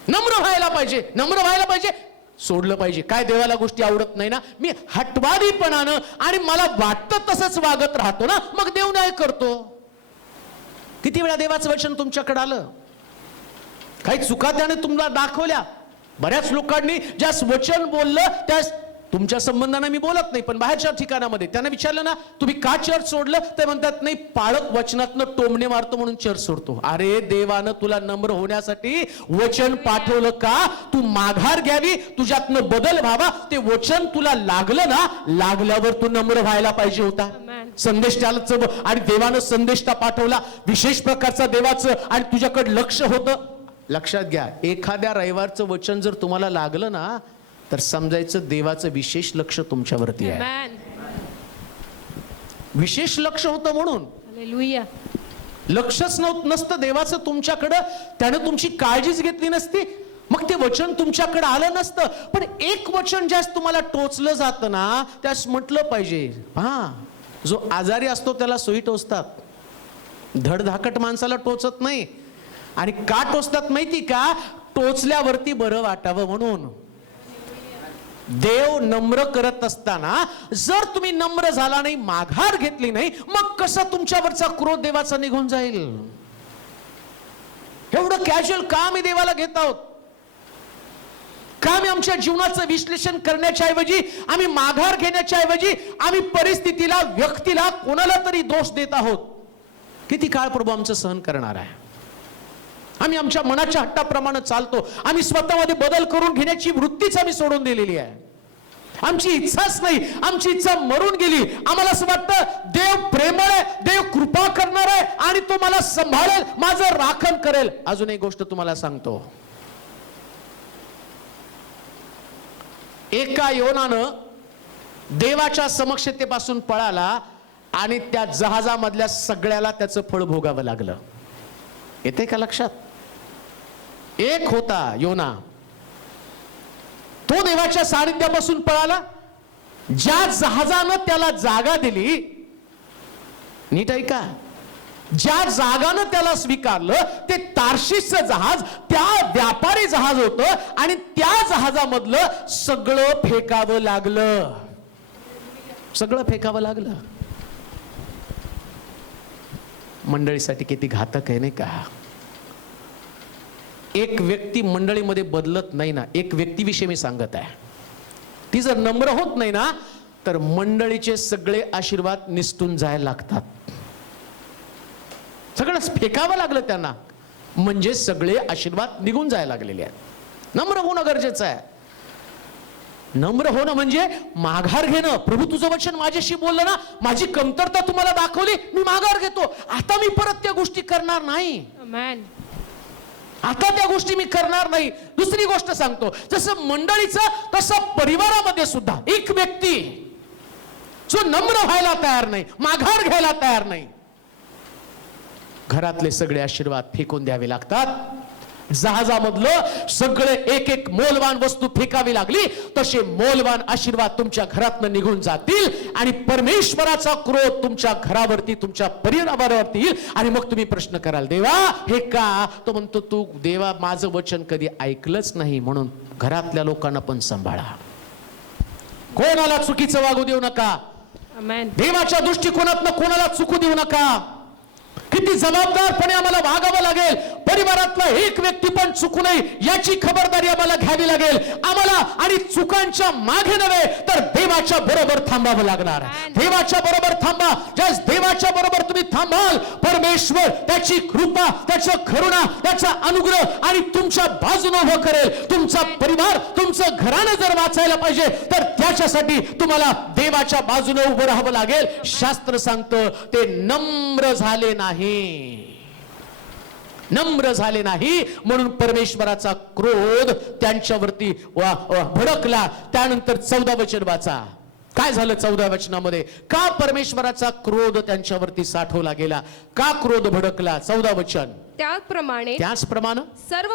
नम्र व्हायला पाहिजे, सोडलं पाहिजे. काय देवाला गोष्टी आवडत नाही ना, मी हटवारीपणानं आणि मला वाटतं तसंच वागत राहतो ना, मग देव न्याय करतो. किती वेळा देवाचं वचन तुमच्याकडे आलं, काही चुका त्याने तुम्हाला दाखवल्या. बऱ्याच लोकांनी ज्या वचन बोललं त्या तुमच्या संबंधाने मी बोलत नाही, पण बाहेरच्या ठिकाणामध्ये त्यांना विचारलं ना तुम्ही का चर्च सोडलं, ते म्हणतात नाही पाळक वचनातनं टोमणे मारतो म्हणून चर्च सोडतो. अरे देवानं तुला नम्र होण्यासाठी वचन पाठवलं का? तू माघार घ्यावी, तुझ्यातनं बदल व्हावा. ते वचन तुला लागलं ना, लागल्यावर तू नम्र व्हायला पाहिजे होता. संदेशाचं आणि देवानं संदेशता पाठवला, विशेष प्रकारचा देवाचं, आणि तुझ्याकडे लक्ष होतं. लक्षात घ्या, एखाद्या रविवारचं वचन जर तुम्हाला लागलं ना, तर समजायचं देवाचं विशेष लक्ष तुमच्यावरती आहे. विशेष लक्ष होतं म्हणून. Hallelujah. लक्षच नसतं देवाचं तुमच्याकडं, त्यानं तुमची काळजीच घेतली नसती, मग ते वचन तुमच्याकडे आलं नसतं. पण एक वचन ज्यास तुम्हाला टोचलं जातं ना, त्यास म्हटलं पाहिजे. हा, जो आजारी असतो त्याला सुई टोचतात, धडधाकट माणसाला टोचत नाही. आणि का टोचतात माहिती का? टोचल्यावरती बरं वाटावं म्हणून. देव नम्र करत असताना जर तुम्ही नम्र झाला नाही, माघार घेतली नाही, मग कसं तुमच्यावरचा क्रोध देवाचा निघून जाईल? एवढं कॅज्युअल का आम्ही देवाला घेत आहोत? का आम्ही आमच्या जीवनाचं विश्लेषण करण्याच्या ऐवजी, आम्ही माघार घेण्याच्या ऐवजी, आम्ही परिस्थितीला, व्यक्तीला, कोणाला तरी दोष देत आहोत? किती काळ प्रभू आमचं सहन करणार आहे? आम्ही आमच्या मनाच्या हट्टाप्रमाणे चालतो. आम्ही स्वतःमध्ये बदल करून घेण्याची वृत्तीच आम्ही सोडून दिलेली आहे. आमची इच्छाच नाही, आमची इच्छा मरून गेली. आम्हाला असं वाटतं देव प्रेमळ आहे, देव कृपा करणार आहे आणि तो मला सांभाळेल, माझं राखण करेल. अजून एक गोष्ट तुम्हाला सांगतो, एका योनानं देवाच्या समक्षतेपासून पळाला आणि त्या जहाजामधल्या सगळ्याला त्याचं फळ भोगावं लागलं. येते का लक्षात? एक होता योना, तो देवाच्या सानिध्यापासून पळाला. ज्या जहाजानं त्याला जागा दिली, नीट ऐका, ज्या जागानं त्याला स्वीकारलं ते तार्शिसचं जहाज त्या व्यापारी जहाज होतं आणि त्या जहाजामधलं सगळं फेकावं लागलं. सगळं फेकावं लागलं. मंडळीसाठी किती घातक आहे नाही का. एक व्यक्ती मंडळीमध्ये बदलत नाही ना, एक व्यक्तीविषयी मी सांगत आहे, ती जर नम्र होत नाही ना तर मंडळीचे सगळे आशीर्वाद निसटून जायला लागतात. सगळंच फेकावं लागलं त्यांना म्हणजे सगळे आशीर्वाद निघून जायला लागलेले आहेत. नम्र होणं गरजेचं आहे. नम्र होणं म्हणजे माघार घेणं. प्रभू तुझं वचन माझ्याशी बोललं ना, माझी कमतरता तुम्हाला दाखवली, मी माघार घेतो. आता मी परत त्या गोष्टी करणार नाही. आमेन. आता त्या गोष्टी मी करणार नाही. दुसरी गोष्ट सांगतो, जसं मंडळीचं तसं परिवारामध्ये सुद्धा एक व्यक्ती जो नम्र व्हायला तयार नाही, माघार घ्यायला तयार नाही, घरातले सगळे आशीर्वाद फेकून द्यावे लागतात. जहाजामधलं सगळे एक एक मौल्यवान वस्तू फेकावी लागली तसे मौल्यवान आशीर्वाद तुमच्या घरातनं निघून जातील आणि परमेश्वराचा क्रोध तुमच्या घरावरती, तुमच्या परिवारावरती येईल. आणि मग तुम्ही प्रश्न कराल, देवा हे का? तो म्हणतो, तू देवा माझं वचन कधी ऐकलंच नाही, म्हणून घरातल्या लोकांना पण सांभाळा. कोणाला चुकीचं वागू देऊ नका. आमेन. देवाच्या दृष्टिकोनातनं कोणाला चुकू देऊ नका. किती जबाबदारपणे आम्हाला वागावं लागेल. परिवारातला एक व्यक्ती पण चुकू नये याची खबरदारी आम्हाला घ्यावी लागेल. आम्हाला आणि चुकांच्या मागे नव्हे तर देवाच्या बरोबर थांबावं लागणार. देवाच्या बरोबर थांबा. ज्यास देवाच्या बरोबर तुम्ही थांबाल, परमेश्वर त्याची कृपा, त्याचं करुणा, त्याचा अनुग्रह आणि तुमच्या बाजूने उभं करेल. तुमचा परिवार, तुमचं घराणं जर वाचायला पाहिजे तर त्याच्यासाठी तुम्हाला देवाच्या बाजूने उभं राहावं लागेल. शास्त्र सांगतं ते नम्र झाले नाही. नम्र झाले नाही म्हणून परमेश्वराचा क्रोध त्यांच्यावरती भडकला. त्यानंतर 14 वचन वाचा. काय झालं 14 वचनामध्ये? का परमेश्वराचा क्रोध त्यांच्यावरती साठवला गेला? का क्रोध भडकला? 14 वचन. त्याचप्रमाणे सर्व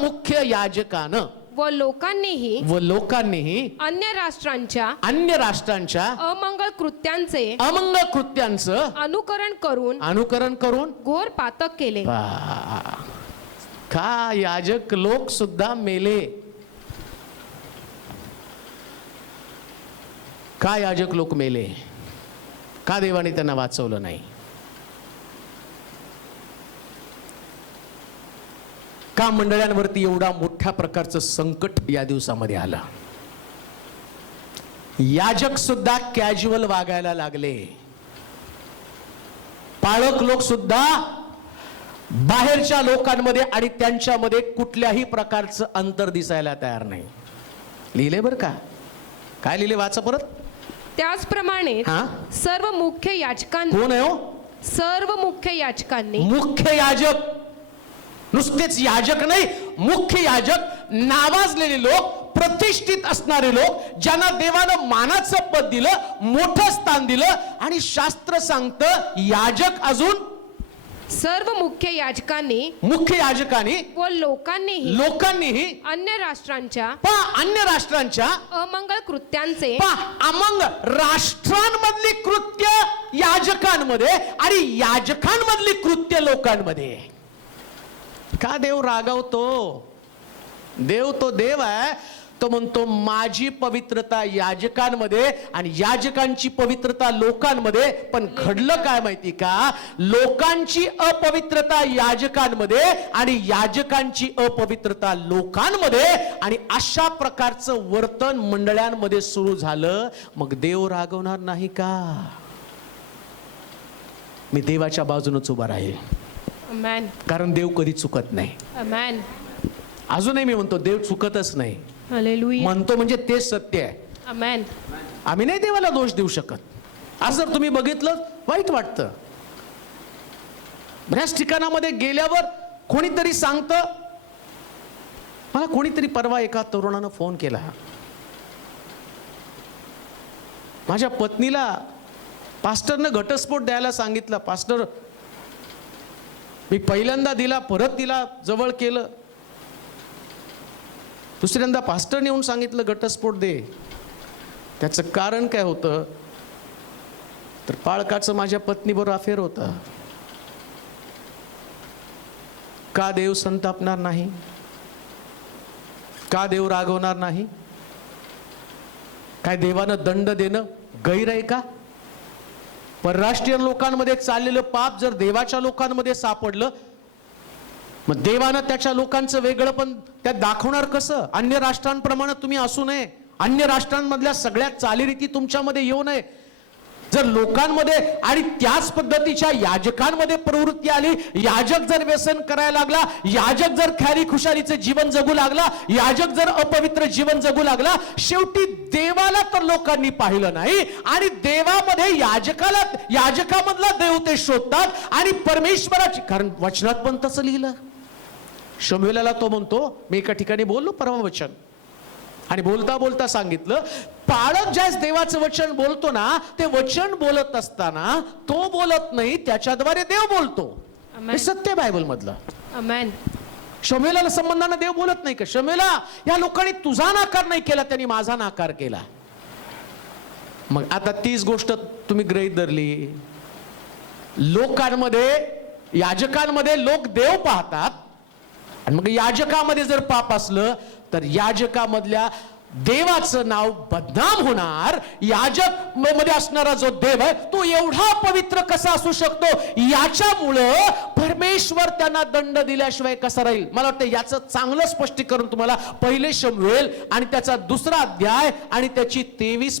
मुख्य याजकानं व लोकांनीही अन्य राष्ट्रांच्या अमंगळ कृत्यांचे अनुकरण करून घोर पातक केले. का याजक लोक सुद्धा मेले? का याजक लोक मेले? का देवाने त्यांना वाचवलं नाही? का मंडळांवरती एवढा मोठ्या प्रकारचं संकट या दिवसामध्ये आलं? याजक सुद्धा कॅज्युअल वागायला लागले. पाळक लोक सुद्धा बाहेरच्या लोकांमध्ये आणि त्यांच्यामध्ये कुठल्याही प्रकारचं अंतर दिसायला तयार नाही. लिहिले बरं का? काय लिहिले? वाचा परत. त्याचप्रमाणे सर्व मुख्य याजकांनी. कोण आहे हो? सर्व मुख्य याजकांनी. मुख्य याजक, नुसतेच याजक नाही, मुख्य याजक, नावाजलेले लोक, प्रतिष्ठित असणारे लोक, ज्यांना देवानं मानाचं पद दिलं, मोठं स्थान दिलं. आणि शास्त्र सांगतं याजक अजून सर्व मुख्य याजकांनी व लोकांनीही अन्य राष्ट्रांच्या अमंगळ कृत्यांचे. अमंग राष्ट्रांमधली कृत्य याजकांमध्ये आणि याजकांमधली कृत्य लोकांमध्ये. का देव रागावतो? देव तो देव आहे. तो म्हणतो माझी पवित्रता याजकांमध्ये आणि याजकांची पवित्रता लोकांमध्ये. पण घडलं काय माहिती का? लोकांची अपवित्रता याजकांमध्ये आणि याजकांची अपवित्रता लोकांमध्ये. आणि अशा प्रकारचं वर्तन मंडळांमध्ये सुरू झालं. मग देव रागवणार नाही का? मी देवाच्या बाजूनच उभा राहील. आमेन. कारण देव कधी चुकत नाही. आमेन. अजूनही मी म्हणतो देव चुकतच नाही. हालेलुया. म्हणतो म्हणजे तेच सत्य आहे. आमेन. आम्ही नाही देवाला दोष देऊ शकत. आज जर तुम्ही बघितलं, वाईट वाटतं. बऱ्याच ठिकाणामध्ये गेल्यावर कोणीतरी सांगतं, मला कोणीतरी परवा एका तरुणानं फोन केला, माझ्या पत्नीला पास्टरनं घटस्फोट द्यायला सांगितलं. पास्टर, मी पहिल्यांदा दिला, परत तिला जवळ केलं, दुसऱ्यांदा पास्टरने येऊन सांगितलं घटस्फोट दे. त्याचं कारण काय होतं? तर पाळकाचं माझ्या पत्नीबरोबर अफेअर होतं. का देव संतापणार नाही? का देव रागवणार नाही? काय देवानं दंड देणं गैर आहे का? परराष्ट्रीय लोकांमध्ये चाललेलं पाप जर देवाच्या लोकांमध्ये सापडलं, मग देवानं त्याच्या लोकांचं वेगळं पण त्यात दाखवणार कसं? अन्य राष्ट्रांप्रमाणे तुम्ही असू नये, अन्य राष्ट्रांमधल्या सगळ्या चालीरीती तुमच्यामध्ये येऊ नये. जर लोकांमध्ये आणि त्याच पद्धतीच्या याजकांमध्ये प्रवृत्ती आली, याजक जर व्यसन करायला लागला, याजक जर ख्याली खुशालीचं जीवन जगू लागला, याजक जर अपवित्र जीवन जगू लागला, शेवटी देवाला तर लोकांनी पाहिलं नाही आणि देवामध्ये याजकामधला देव ते शोधतात आणि परमेश्वराची, कारण वचनात पण तसं लिहिलं. शमूएलाला तो म्हणतो, मी एका ठिकाणी बोललो परवा वचन, आणि बोलता बोलता सांगितलं, पाळक ज्यास देवाचं वचन बोलतो ना, ते वचन बोलत असताना तो बोलत नाही, त्याच्याद्वारे देव बोलतो. हे सत्य बायबल मधलं. आमेन. शमूएलाला संबंधानं देव बोलत नाही का? शमूएला, या लोकांनी तुझा नाकार नाही केला, त्यांनी माझा नाकार केला. मग आता तीच गोष्ट तुम्ही गृहीत धरली. लोकांमध्ये, याजकांमध्ये लोक देव पाहतात, आणि मग याजकामध्ये जर पाप असलं तर याजकामधल्या देवाचं नाव बदनाम होणार. याजक मध्ये असणारा जो देव आहे तो एवढा पवित्र कसा असू शकतो, याच्यामुळं परमेश्वर त्यांना दंड दिल्याशिवाय कसा राहील? मला वाटतं याचं चांगलं स्पष्टीकरण तुम्हाला पहिले शमूएल आणि त्याचा 2रा अध्याय आणि त्याची 22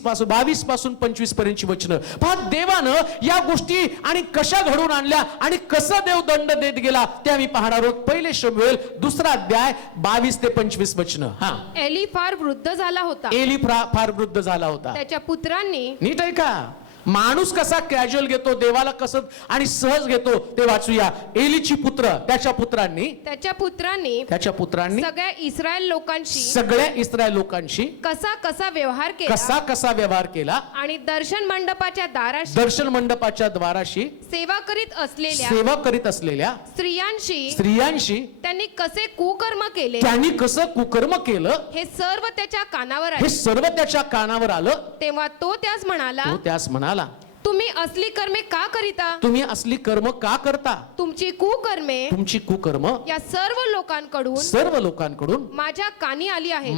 पासून 25 पर्यंतची वचनं पहा. देवानं या गोष्टी आणि कशा घडून आणल्या आणि कसं देव दंड देत गेला ते आम्ही पाहणार आहोत. पहिले शमूएल 2रा अध्याय 22 ते 25 वचनं. हा. एली फार वृद्ध झाला होता. एली फार वृद्ध झाला होता. त्याच्या पुत्रांनी, नीट आहे का? माणूस कसा कॅज्युअल घेतो, देवाला कसं आणि सहज घेतो ते वाचूया. एलीची पुत्र, त्याच्या पुत्रांनी सगळ्या इस्रायल लोकांशी कसा व्यवहार केला आणि दर्शन मंडपाच्या दाराशी सेवा करीत असलेल्या स्त्रियांशी त्यांनी कसे कुकर्म केले, हे सर्व त्याच्या कानावर आलं. तेव्हा तो त्यास म्हणाला, तुम्ही असली कर्मे का करता? तुमची कुकर्मे या सर्व लोकांकडून माझ्या कानी आली आहे.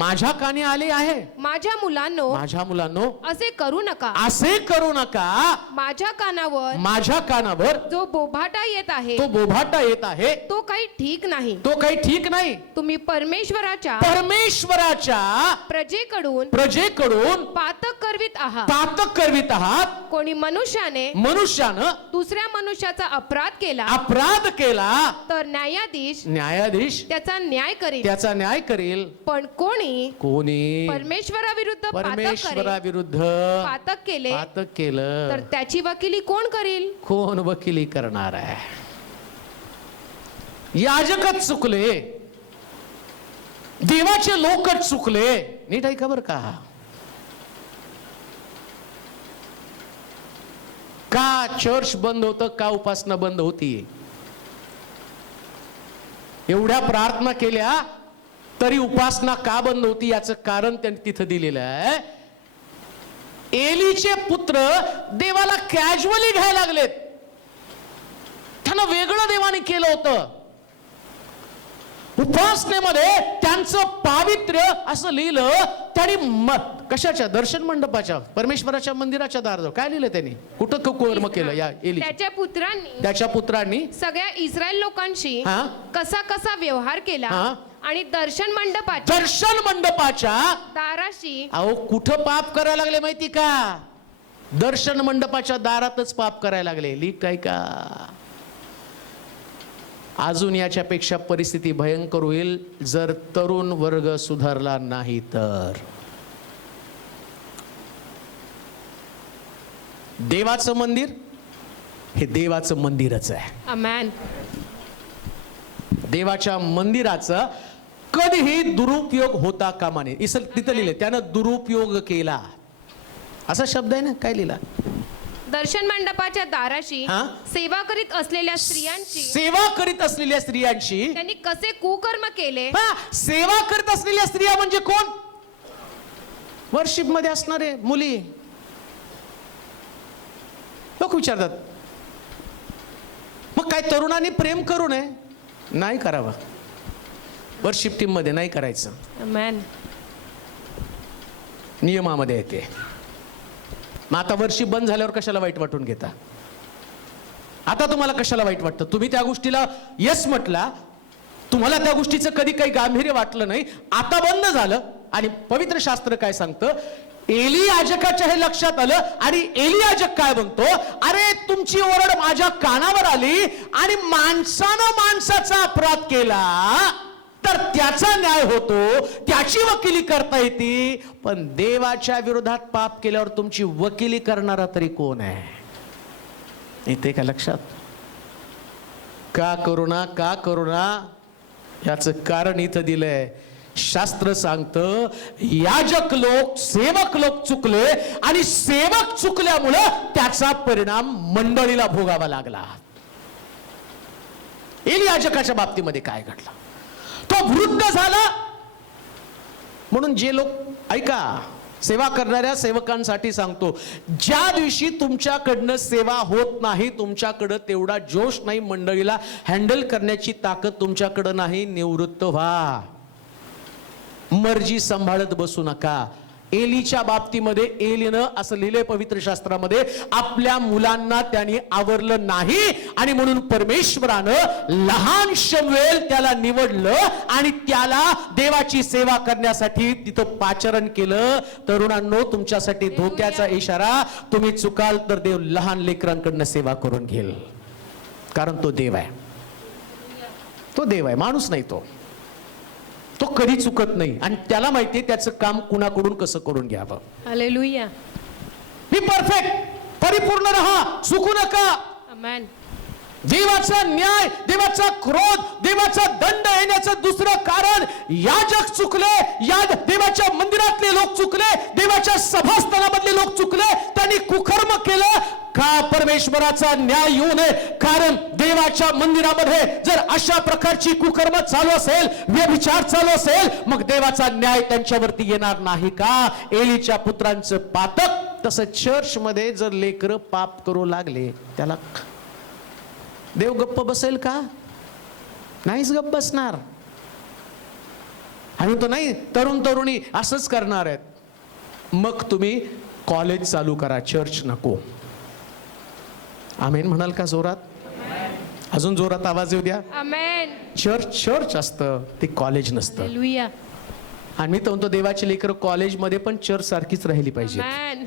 माझ्या मुलांनो, असे करू नका. माझ्या कानावर जो बोभाटा येत आहे तो काही ठीक नाही. तुम्ही परमेश्वराच्या प्रजेकडून पातक करवीत आहात. कोणी मनुष्यानं दुसऱ्या मनुष्याचा अपराध केला तर न्यायाधीश त्याचा न्याय करेल. पण कोणी परमेश्वराविरुद्ध पातक केलं तर त्याची वकिली कोण करेल? कोण वकिली करणार आहे? याजकच चुकले, देवाचे लोकच चुकले. नीट आहे का बरं का? का चर्च बंद होतं? का उपासना बंद होती? एवढ्या प्रार्थना केल्या तरी उपासना का बंद होती? याचं कारण त्यांनी तिथं दिलेलं आहे. एलीचे पुत्र देवाला कॅज्युअली घ्यायला लागलेत. त्यांना वेगळं देवाने केलं होतं. उपासनेमध्ये त्यांचं पावित्र्य असं लिहिलं त्यांनी. कशाच्या? दर्शन मंडपाच्या, परमेश्वराच्या मंदिराच्या दाराजवळ. काय लिहिलं त्यांनी? कुठं कुकर्म केलं? या एली त्याच्या पुत्रांनी सगळ्या इस्रायल लोकांशी कसा व्यवहार केला आणि दर्शन मंडपाच्या दाराशी. अहो, कुठं पाप करायला लागले माहिती का? दर्शन मंडपाच्या दारातच पाप करायला लागले. लीक आहे का? अजून याच्यापेक्षा परिस्थिती भयंकर होईल जर तरुण वर्ग सुधारला नाही तर. देवाचं मंदिर हे देवाचं मंदिरच आहे. आमेन. देवाच्या मंदिराचा कधीही दुरुपयोग होता कामा नये. तिथं लिहिले त्यानं दुरुपयोग केला असा शब्द आहे ना. काय लिहिला? दर्शन मंडपाच्या दाराशी सेवा करीत असलेल्या स्त्रियांशी त्यांनी कसे कुकर्म केले. सेवा करीत असलेल्या स्त्रिया म्हणजे कोण? वर्शिप मध्ये असणारे मुली. लोक विचारतात, मग काय तरुणांनी प्रेम करू नये? नाही करावं. वर्शिप टीम मध्ये नाही करायचं, Amen. नियमामध्ये येते. मग आता वर्षी बंद झाल्यावर कशाला वाईट वाटून घेता? आता तुम्हाला कशाला वाईट वाटतं? तुम्ही त्या गोष्टीला यस म्हटला, तुम्हाला त्या गोष्टीचं कधी काही गांभीर्य वाटलं नाही, आता बंद झालं. आणि पवित्र शास्त्र काय सांगतं? एली याजकाच्या हे लक्षात आलं आणि एली याजक काय म्हणतो, अरे तुमची ओरड माझ्या कानावर आली आणि माणसानं माणसाचा अपराध केला तर त्याचा न्याय होतो, त्याची वकिली करता येते, पण देवाच्या विरोधात पाप केल्यावर तुमची वकिली करणारा तरी कोण आहे? येते का लक्षात? का करुणा, का करुणा? याचं कारण इथं दिलंय. शास्त्र सांगतं, याजक लोक, सेवक लोक चुकले आणि सेवक चुकल्यामुळं त्याचा परिणाम मंडळीला भोगावा लागला. एली याजकाच्या बाबतीमध्ये काय घडलं? तो वृद्ध झाला म्हणून जे लोक, ऐका, सेवा करणाऱ्या सेवकांसाठी सांगतो, ज्या दिवशी तुमच्याकडनं सेवा होत नाही, तुमच्याकडं तेवढा जोश नाही, मंडळीला हँडल करण्याची ताकद तुमच्याकडं नाही, निवृत्त व्हा. मर्जी सांभाळत बसू नका. एलीच्या बाबतीमध्ये एलीनं असं लिहिलंय पवित्र शास्त्रामध्ये, आपल्या मुलांना त्यांनी आवरलं नाही आणि म्हणून परमेश्वरानं लहान शमूएल त्याला निवडलं आणि त्याला देवाची सेवा करण्यासाठी तिथं पाचारण केलं. तरुणांनो, तुमच्यासाठी धोक्याचा इशारा, तुम्ही चुकाल तर देव लहान लेकरांकडनं सेवा करून घेईल. कारण तो देव आहे, तो देव आहे, माणूस नाही. तो कधी चुकत नाही आणि त्याला माहिती आहे त्याचं काम कुणाकडून कसं करून घ्यावं. हालेलुया. बी परफेक्ट, परिपूर्ण रहा, चुकू नका. Amen. देवाचा न्याय, देवाचा क्रोध, देवाचा दंड येण्याचं दुसरं कारण, याजक चुकले, देवाच्या मंदिरातले लोक चुकले, देवाच्या सभास्थानामधले लोक चुकले, त्यांनी कुकर्म केलं. का परमेश्वराचा न्याय येऊ नये? कारण देवाच्या मंदिरामध्ये जर अशा प्रकारची कुकर्म चालू असेल, व्यभिचार चालू असेल, मग देवाचा न्याय त्यांच्यावरती येणार नाही का? एलीच्या पुत्रांचं पातक. तसं चर्च मध्ये जर लेकरं पाप करू लागले, त्याला देव गप्प बसेल का? नाहीच गप्प बसणार. आणि तो नाही, तरुण तरुणी असंच करणार आहेत. मग तुम्ही कॉलेज चालू करा, चर्च नको. आमेन म्हणाल का जोरात? अजून जोरात आवाज येऊ द्या. Amen. चर्च असतं, ते कॉलेज नसतं. Hallelujah. आणि मी तर म्हणतो, देवाची लेकरं कॉलेजमध्ये पण चर्च सारखीच राहिली पाहिजे. Amen.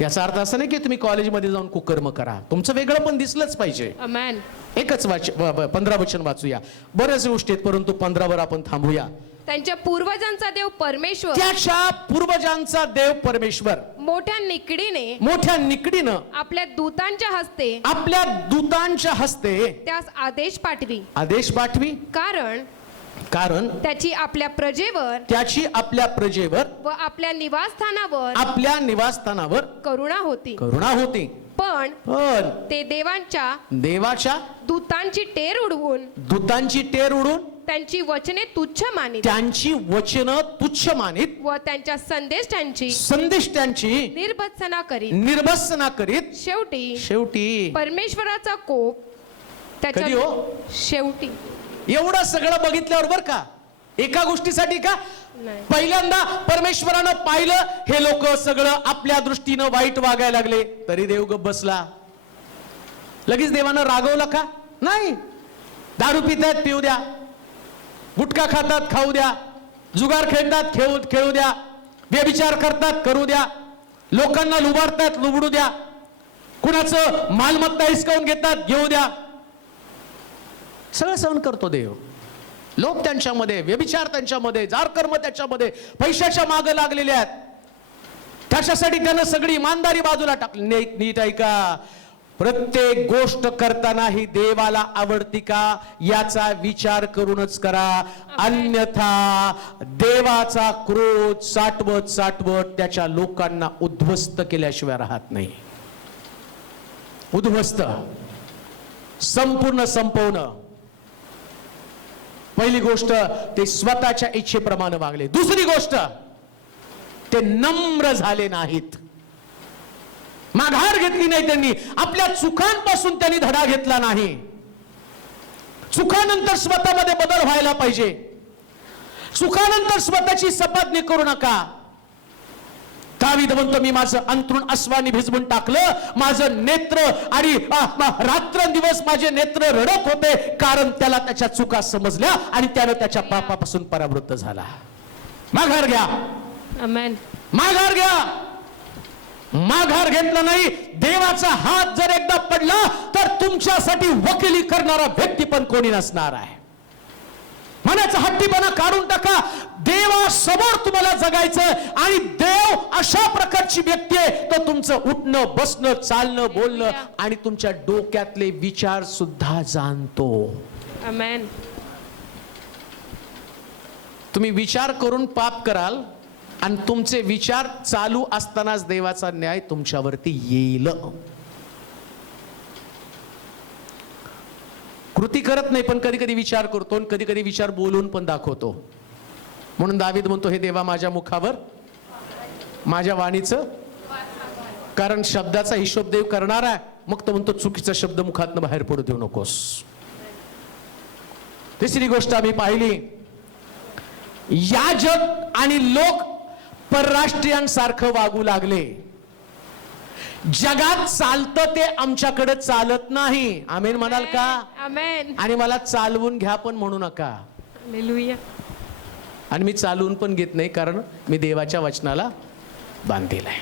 याचा अर्थ असा नाही की तुम्ही कॉलेजमध्ये जाऊन कुकर्म करा, तुमचं वेगळं पण दिसलंच पाहिजे. Amen. एकच 15 वचन वाचूया. बऱ्याच गोष्टी आहेत, परंतु 15 वर आपण थांबूया. त्यांच्या पूर्वजांचा देव परमेश्वर, त्याच्या पूर्वजांचा देव परमेश्वर मोठ्या निकडीनं आपल्या दूतांच्या हस्ते त्यास आदेश पाठवी. कारण त्याची आपल्या प्रजेवर व आपल्या निवासस्थानावर करुणा होती. पण ते देवाच्या दूतांची टेर उडवून त्यांची वचने तुच्छ मानित व त्यांच्या संदेष्टांची निर्भत्सना करीत शेवटी परमेश्वराचा कोप त्याच्या शेवटी. एवढं सगळं बघितल्यावर बर का, एका गोष्टीसाठी का? नाही. पहिल्यांदा परमेश्वरानं पाहिलं, हे लोक सगळं आपल्या दृष्टीनं वाईट वागायला लागले, तरी देव गप्प बसला. लगेच देवानं रागवलं का? नाही. दारू पितात, पिऊ द्या. गुटखा खातात, खाऊ द्या. जुगार खेळतात, खेळू द्या. व्यभिचार करतात, करू द्या. लोकांना लुबाडतात, लुबडू द्या. कुणाचं मालमत्ता हिसकावून घेतात, घेऊ द्या. सगळं सहन करतो देव. लोक त्यांच्यामध्ये, व्यभिचार त्यांच्यामध्ये, जारकर्म त्याच्यामध्ये, पैशाच्या मागे लागलेले आहेत. त्याच्यासाठी त्यानं सगळी इमानदारी बाजूला टाकली. नीट ऐका, प्रत्येक गोष्ट करताना ही देवाला आवडती का याचा विचार करूनच करा. अन्यथा देवाचा क्रोध साठवत त्याच्या लोकांना उद्ध्वस्त केल्याशिवाय राहत नाही. उद्ध्वस्त, संपूर्ण संपवणं. पहिली गोष्ट, ते स्वतःच्या इच्छेप्रमाणे वागले. दुसरी गोष्ट, ते नम्र झाले नाहीत. माघार घेतली नाही त्यांनी. आपल्या चुकांपासून त्यांनी धडा घेतला नाही. चुकानंतर स्वतःमध्ये बदल व्हायला पाहिजे. चुकानंतर स्वतःची सपाटणी करू नका. दावीद म्हणतो, मी माझं अंतरुण अस्वानी भिजवून टाकलं, माझं नेत्र आणि रात्रंदिवस माझे नेत्र रडत होते, कारण त्याला त्याच्या चुका समजल्या आणि त्यानं त्याच्या पापापासून परावृत्त झाला. माघार घ्या, आमेन. माघार घ्या. माघार घेतला नाही, देवाचा हात जर एकदा पडला तर तुमच्यासाठी वकिली करणारा व्यक्ती पण कोणी नसणार आहे. मनाचा हट्टीपणा काढून टाका. देवासमोर तुम्हाला जगायचं आणि देव अशा प्रकारची व्यक्ती आहे, तो तुमचं उठणं बसणं चालणं बोलणं आणि तुमच्या डोक्यातले विचार सुद्धा जाणतो. आमेन. तुम्ही विचार करून पाप कराल आणि तुमचे विचार चालू असतानाच देवाचा न्याय तुमच्यावरती येईल. कृती करत नाही, पण कधी कधी विचार करतो आणि कधी कधी विचार बोलून पण दाखवतो. म्हणून दावीद म्हणतो, हे देवा माझ्या मुखावर माझ्या वाणीचं, कारण शब्दाचा हिशोब देव करणार आहे. मग तो म्हणतो, चुकीचा शब्द मुखातनं बाहेर पडू देऊ नकोस. तिसरी गोष्ट आम्ही पाहिली, याजक आणि लोक परराष्ट्रीयांसारखं वागू लागले. जगात चालतं ते आमच्याकडे चालत नाही. आमेन म्हणाल का? आमेन. आणि मला चालवून घ्या पण म्हणू नका. हालेलुया. आणि मी चालवून पण घेत नाही, कारण मी देवाच्या वचनाला बांधलेला आहे.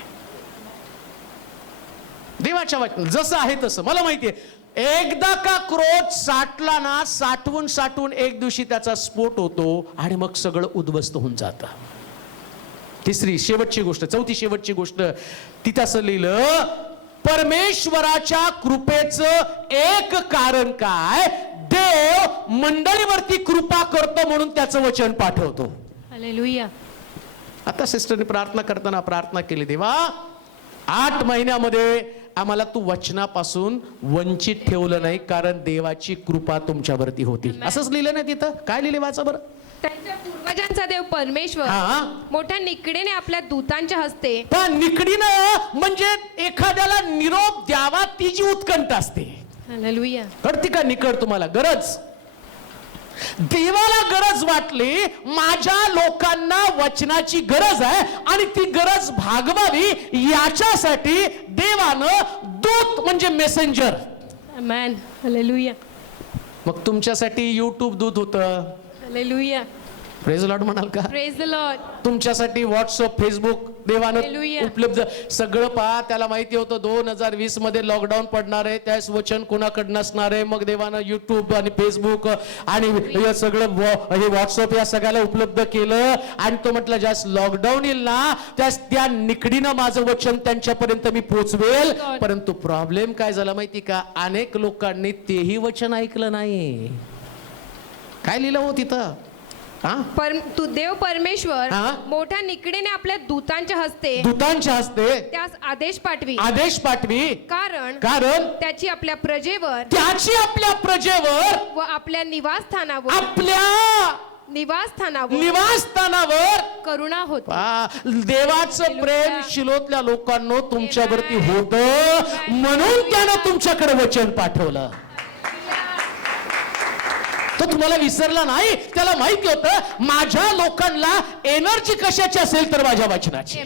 देवाच्या वचन जसं आहे तसं. मला माहितीये, एकदा का क्रोध साठला ना, साठवून एक दिवशी त्याचा स्फोट होतो आणि मग सगळं उद्ध्वस्त होऊन जातं. तिसरी शेवटची गोष्ट, चौथी शेवटची गोष्ट, तिथं असं लिहिलं, परमेश्वराच्या कृपेचं एक कारण काय, देव मंडळीवरती कृपा करतो म्हणून त्याचं वचन पाठवतो. हालेलुया. आता सिस्टरने प्रार्थना करताना प्रार्थना केली, देवा 8 महिन्यामध्ये आम्हाला तू वचनापासून वंचित ठेवलं नाही, कारण देवाची कृपा तुमच्यावरती होती. असंच लिहिलं नाही तिथं? काय लिहिले वाचा बरं. त्यांच्या पूर्वजांचा देव परमेश्वर मोठ्या निकडीने आपल्या दूतांच्या हस्ते. पण निकडीनं म्हणजे एखाद्याला निरोप द्यावा, ती जी उत्कंठ असते. हालेलुया. कळती का निकड तुम्हाला गरज? देवाला गरज वाटली, माझ्या लोकांना वचनाची गरज आहे आणि ती गरज भागवावी, याच्यासाठी देवानं दूत म्हणजे मेसेंजर. आमेन. हालेलुया. मग तुमच्यासाठी YouTube दूत होतं. हालेलुया. प्रेज लॉर्ड म्हणाल का? Praise the Lord. तुमच्यासाठी व्हॉट्सअप, फेसबुक देवानं Hallelujah. उपलब्ध सगळं पहा. त्याला माहिती होतं 2020 मध्ये लॉकडाऊन पडणार आहे, त्यास वचन कोणाकडे नसणार आहे. मग देवानं युट्यूब आणि फेसबुक आणि हे सगळं हे व्हॉट्सअप या सगळ्याला उपलब्ध केलं आणि तो म्हटलं, ज्यास लॉकडाऊन येईल ना, त्यास त्या निकडीनं माझं वचन त्यांच्यापर्यंत मी पोहोचवेल. परंतु प्रॉब्लेम काय झाला माहिती का, अनेक लोकांनी तेही वचन ऐकलं नाही. काय लिहिलं हो तिथं? तू देव परमेश्वर मोठ्या निकडीने आपल्या दूतांच्या हस्ते त्यास आदेश पाठवी, कारण त्याची आपल्या प्रजेवर व आपल्या निवासस्थानावर करुणा होती. देवाचं प्रेम शिलोतल्या लोकांना तुमच्यावरती होतं, म्हणून त्यानं तुमच्याकडे वचन पाठवलं. तो तुम्हाला विसरला नाही. त्याला माहिती होतं माझ्या लोकांना एनर्जी कशाची असेल तर माझ्या वचनाची.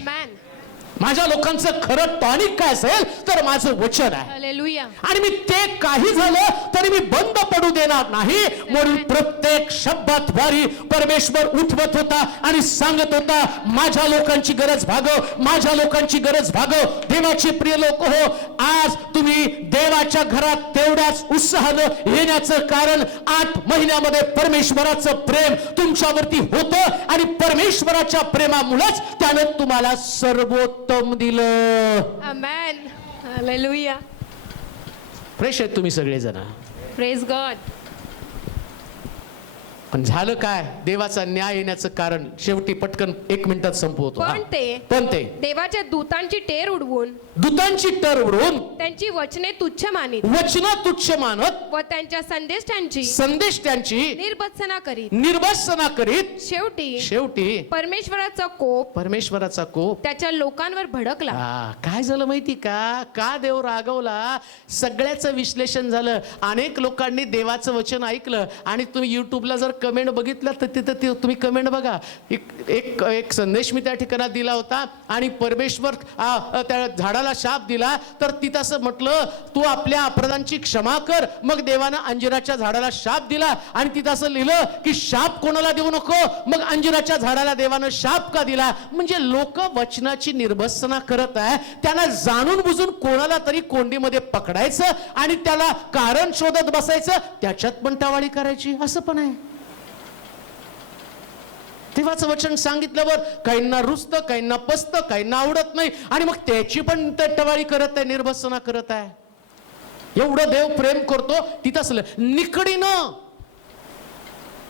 माझ्या लोकांचं खरं टॉनिक काय असेल तर माझं वचन आहे. हालेलुया. आणि मी ते काही झालं तरी मी बंद पडू देणार नाही. म्हणून प्रत्येक शब्दाद्वारे परमेश्वर उठवत होता आणि सांगत होता, माझ्या लोकांची गरज भागव, माझ्या लोकांची गरज भागव. देवाचे प्रिय लोक हो, आज तुम्ही देवाच्या घरात तेवढ्याच उत्साहानं येण्याचं कारण 8 महिन्यामध्ये परमेश्वराचं प्रेम तुमच्यावरती होतं आणि परमेश्वराच्या प्रेमामुळेच त्यानं तुम्हाला सर्वोत्तम दिलं. आमेन. हालेलुया. फ्रेश आहेत तुम्ही सगळेजण. Praise God. पण झालं काय? देवाचा न्याय येण्याचं कारण शेवटी पटकन 1 मिनिटात संपवतो. पण ते देवाच्या दूतांची टेर उडवून दूतांची टर उडवून त्यांची वचने तुच्छ मानित वचन तुच्छ मानत व त्यांच्या संदेष्टांची निर्भत्सना करीत शेवटी परमेश्वराचा कोप त्याच्या लोकांवर भडकला. काय झालं माहिती का देव रागवला? सगळ्याचं विश्लेषण झालं. अनेक लोकांनी देवाचं वचन ऐकलं आणि तुम्ही युट्यूबला जर कमेंट बघितलं तर तिथं तुम्ही कमेंट बघा. एक संदेश मी त्या ठिकाणात दिला होता आणि परमेश्वर त्या झाडाला शाप दिला, तर तिथं असं म्हटलं, तू आपल्या अपराधांची क्षमा कर. मग देवानं अंजिराच्या झाडाला शाप दिला आणि तिथं असं लिहिलं की शाप कोणाला देऊ नको. मग अंजिराच्या झाडाला देवानं शाप का दिला? म्हणजे लोक वचनाची निर्भत्सना करत आहे. त्यांना जाणून बुजून कोणाला तरी कोंडीमध्ये पकडायचं आणि त्याला कारण शोधत बसायचं, त्याच्यात पण टावाळी करायची, असं पण आहे. देवाचं वचन सांगितल्यावर काहींना रुसतं, काहींना पचतं, काहींना आवडत नाही आणि मग त्याची पण टवाळी करत आहे, निर्भत्सना करत आहे. एवढं देव प्रेम करतो तिथं असलं निकडीनं.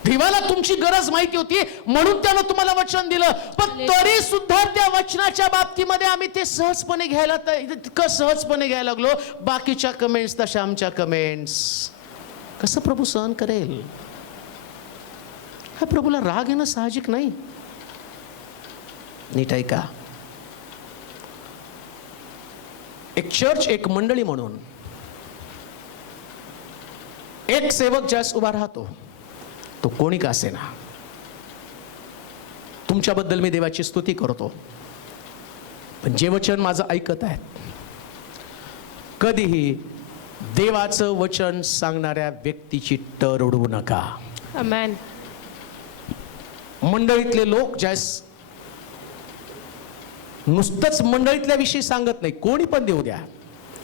देवाला तुमची गरज माहिती होती म्हणून त्यानं तुम्हाला वचन दिलं, पण तरी सुद्धा त्या वचनाच्या बाबतीमध्ये आम्ही ते सहजपणे घ्यायला, इतकं सहजपणे घ्यायला लागलो. बाकीच्या कमेंट्स तशा आमच्या कमेंट्स. कसं प्रभू सहन करेल? प्रभूला राग येणं साहजिक नाही. नीट ऐका, एक चर्च, एक मंडळी म्हणून एक सेवक ज्यास उभा राहतो, तो कोणी का असेना. तुमच्याबद्दल मी देवाची स्तुती करतो, पण जे वचन माझं ऐकत आहेत, कधीही देवाचं वचन सांगणाऱ्या व्यक्तीची टर उडवू नका. आमेन. मंडळीतले लोक ज्यास नुसतंच मंडळीतल्या विषयी सांगत नाही, कोणी पण देऊ द्या,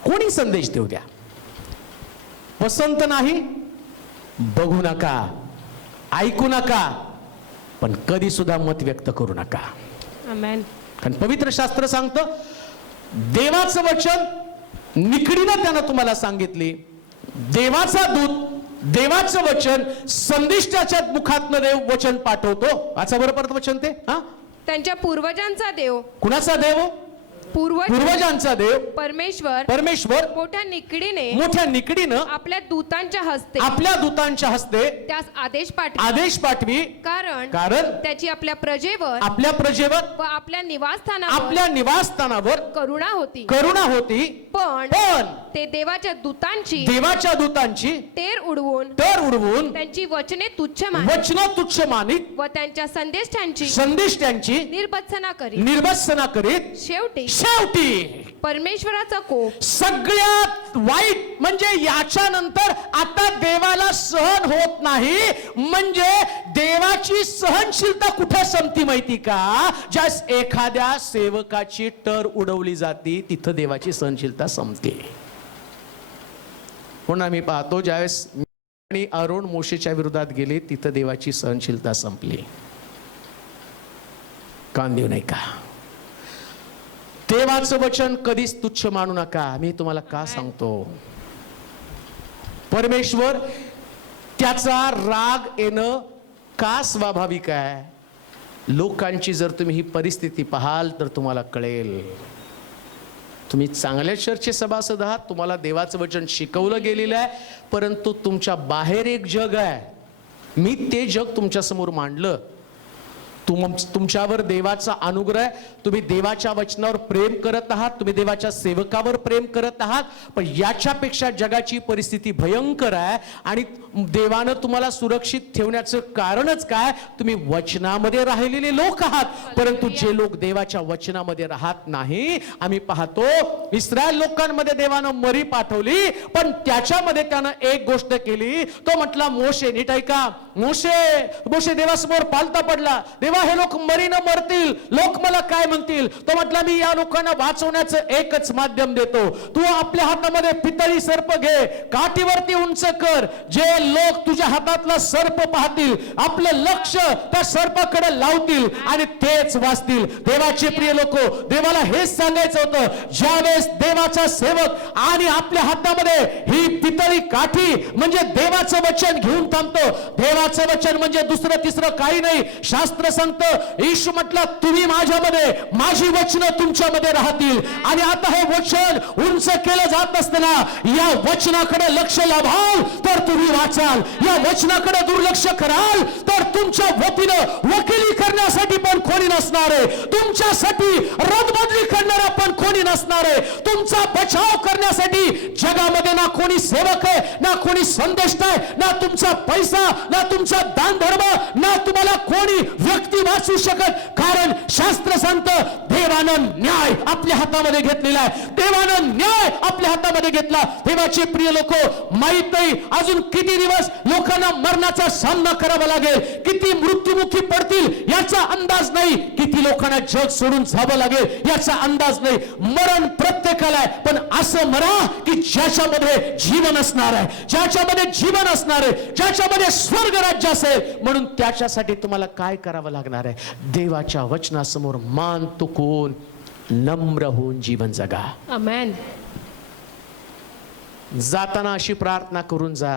कोणी संदेश देऊ द्या, पसंत नाही, बघू नका, ऐकू नका, पण कधी सुद्धा मत व्यक्त करू नका. आमेन. कारण पवित्र शास्त्र सांगतं, देवाचं वचन निकडीनं त्यानं तुम्हाला सांगितली. देवाचा दूत, देवाचं वचन संदिष्टाच्या मुखातनं देव वचन पाठवतो. वाचा बरं परत वचन ते. त्यांच्या पूर्वजांचा देव. कुणाचा देव? पूर्वजांचा देव परमेश्वर मोठ्या निकडीनं आपल्या दूतांच्या हस्ते त्यास आदेश पाठवी. कारण त्याची आपल्या प्रजेवर व आपल्या निवासस्थानावर करुणा होती. पण ते देवाच्या दूतांची टेर उडवून त्यांची वचने तुच्छ मानित व त्यांच्या संदेष्टांची निर्भत्सना करीत शेवटी परमेश्वराचा कोप. सगळ्यात वाईट म्हणजे याच्यानंतर आता देवाला सहन होत नाही, म्हणजे देवाची सहनशीलता कुठे संपती माहिती का? ज्या एखाद्या सेवकाची टर उडवली जाते तिथं देवाची सहनशीलता संपते. म्हणून आम्ही पाहतो ज्यावेळेस आणि आरोन मोशेच्या विरोधात गेले तिथं देवाची सहनशीलता संपली. कान देऊ नाही का? देवाचं वचन कधीच तुच्छ मानू नका. मी तुम्हाला का सांगतो? परमेश्वर त्याचा राग येणं का स्वाभाविक आहे? लोकांची जर तुम्ही ही परिस्थिती पाहाल तर तुम्हाला कळेल. तुम्ही चांगल्या चर्चचे सभासद आहात, तुम्हाला देवाचं वचन शिकवलं गेलेलं आहे, परंतु तुमच्या बाहेर एक जग आहे. मी ते जग तुमच्या समोर मांडलं. तुमच्यावर देवाचा अनुग्रह आहे, तुम्ही देवाच्या वचनावर प्रेम करत आहात, तुम्ही देवाच्या सेवकावर प्रेम करत आहात, पण याच्यापेक्षा जगाची परिस्थिती भयंकर आहे आणि देवानं तुम्हाला सुरक्षित ठेवण्याचं कारणच काय? तुम्ही वचनामध्ये राहिलेले लोक आहात. परंतु जे लोक देवाच्या वचनामध्ये राहत नाही, आम्ही पाहतो इस्रायल लोकांमध्ये देवानं मरी पाठवली, पण त्याच्यामध्ये त्यानं एक गोष्ट केली. तो म्हटला, मोशे नीट ऐका, मोशे देवासमोर पालता पडला. देवा हे लोक मरीनं मरतील, लोक मला काय म्हणतील. तो म्हटला मी या लोकांना वाचवण्याचं एकच माध्यम देतो. तू आपल्या हातामध्ये पितळी सर्प घे, काठीवरती उंच कर. जे लोक तुझ्या हातातला सर्प पाहतील, आपलं लक्ष त्या सर्पाकडे लावतील आणि तेच वाचतील. देवाचे प्रिय लोक, देवाला हेच सांगायचं होतं. ज्यावेळेस देवाचा सेवक आणि आपल्या हातामध्ये ही पितळी काठी म्हणजे देवाचं वचन घेऊन थांबतो. देवाचं वचन म्हणजे दुसरं तिसरं काही नाही. शास्त्र सांगतं, येशू म्हटलं तुम्ही माझ्यामध्ये, माझी वचनं तुमच्यामध्ये राहतील. आणि आता हे वचन उंच केलं जात असताना या वचनाकडे लक्ष लावाल तर तुम्ही वाचाल. या वचनाकडे दुर्लक्ष कराल तर तुमच्या वतीनं वकिली करण्यासाठी पण कोणी नसणार आहे. तुमच्यासाठी रदबदली करणारा पण कोणी नसणार आहे. तुमचा बचाव करण्यासाठी जगामध्ये ना कोणी सेवक आहे, ना कोणी संदेष्टा आहे, ना तुमचा पैसा, ना तुमचा दान धर्म, ना तुम्हाला कोणी व्यक्ती वाचू शकत. कारण शास्त्र सांगतं देवानं न्याय आपल्या हातामध्ये घेतलेला आहे. देवानं न्याय आपल्या हातामध्ये घेतला. देवाचे प्रिय लोक, माहित नाही अजून किती दिवस लोकांना मरणाचा सामना करावा लागेल, किती मृत्युमुखी पडतील याचा अंदाज नाही, किती लोकांना जग सोडून जावं लागेल याचा अंदाज नाही. मरण प्रत्येकाला आहे, पण असं मरा की ज्याच्यामध्ये जीवन असणार आहे, ज्याच्यामध्ये जीवन असणार आहे, ज्याच्यामध्ये स्वर्ग राज्य असेल. म्हणून त्याच्यासाठी तुम्हाला काय करावं लागणार आहे? देवाच्या वचनासमोर मान तुकून नम्र होऊन जीवन जगा. आमेन. जाताना अशी प्रार्थना करून जा,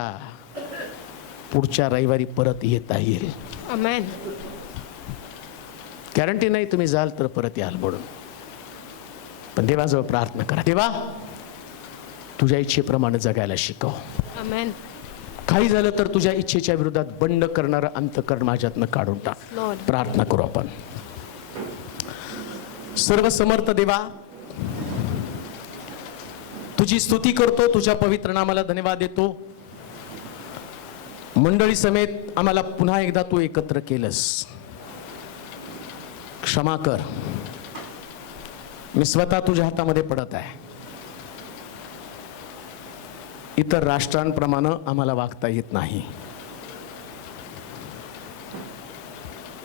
पुढच्या रविवारी परत येता येईल. आमेन. गॅरंटी नाही तुम्ही जाल तर परत याल म्हणून, पण देवाजवळ प्रार्थना करा. देवा तुझ्या इच्छेप्रमाणे जगायला शिकव. आमेन. काही झालं तर तुझ्या इच्छेच्या विरोधात बंड करणारं अंतःकरण माझ्यातनं काढून टाक. Lord. प्रार्थना करू आपण. सर्व समर्थ देवा, तुझी स्तुती करतो, तुझ्या पवित्र नामाला धन्यवाद देतो. मंडळी समेत आम्हाला पुन्हा एकदा तू एकत्र केलंस. क्षमा कर, मी स्वतः तुझ्या हातामध्ये पडत आहे. इतर राष्ट्रांप्रमाणे आम्हाला वागता येत नाही.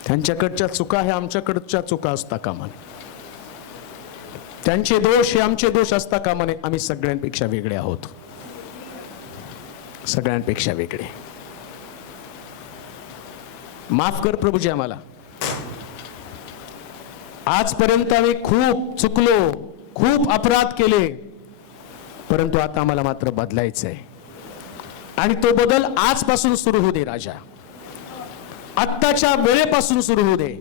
त्यांच्याकडच्या चुका हे आमच्याकडच्या चुका असता कामा नये, त्यांचे दोष हे आमचे दोष असता कामा नये. आम्ही सगळ्यांपेक्षा वेगळे आहोत, सगळ्यांपेक्षा वेगळे. माफ कर प्रभूजी आम्हाला. आजपर्यंत आम्ही खूप चुकलो, खूप अपराध केले, परंतु आता आम्हाला मात्र बदलायचं आहे. आणि तो बदल आजपासून सुरू होऊ दे राजा, आत्ताच्या वेळेपासून सुरू होऊ दे.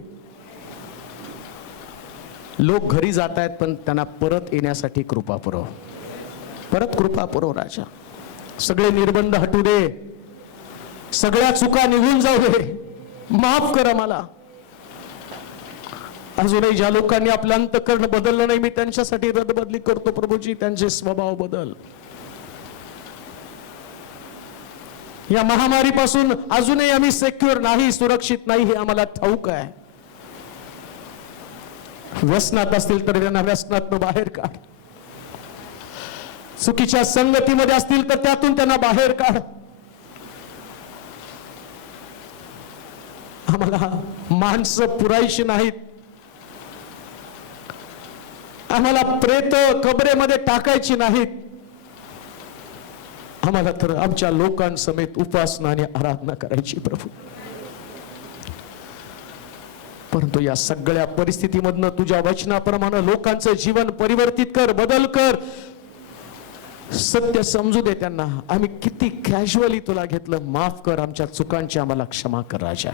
लोक घरी जात आहेत, पण त्यांना परत येण्यासाठी कृपा पुरव, परत कृपा पुरव राजा. सगळे निर्बंध हटू दे, सगळ्या चुका निघून जाऊ दे. माफ कर आम्हाला. अजूनही ज्या लोकांनी आपलं अंतःकरण बदललं नाही, मी त्यांच्यासाठी रदबदली करतो प्रभूजी. त्यांचे स्वभाव बदल. या महामारीपासून अजूनही आम्ही सेक्युअर नाही, सुरक्षित नाही हे आम्हाला ठाऊक आहे. व्यसनात असतील तर त्यांना व्यसनातून बाहेर काढ. चुकीच्या संगतीमध्ये असतील तर त्यातून त्यांना बाहेर काढ. आम्हाला माणसं पुरायची नाहीत, आम्हाला प्रेत कबरेमध्ये टाकायची नाहीत. आम्हाला तर आमच्या लोकांसमेत उपासना आणि आराधना करायची प्रभू. परंतु या सगळ्या परिस्थितीमधनं तुझ्या वचनाप्रमाणे लोकांचं जीवन परिवर्तित कर, बदल कर. सत्य समजू दे त्यांना. आम्ही किती कॅज्युअली तुला घेतलं. माफ कर, आमच्या चुकांची आम्हाला क्षमा कर राजा.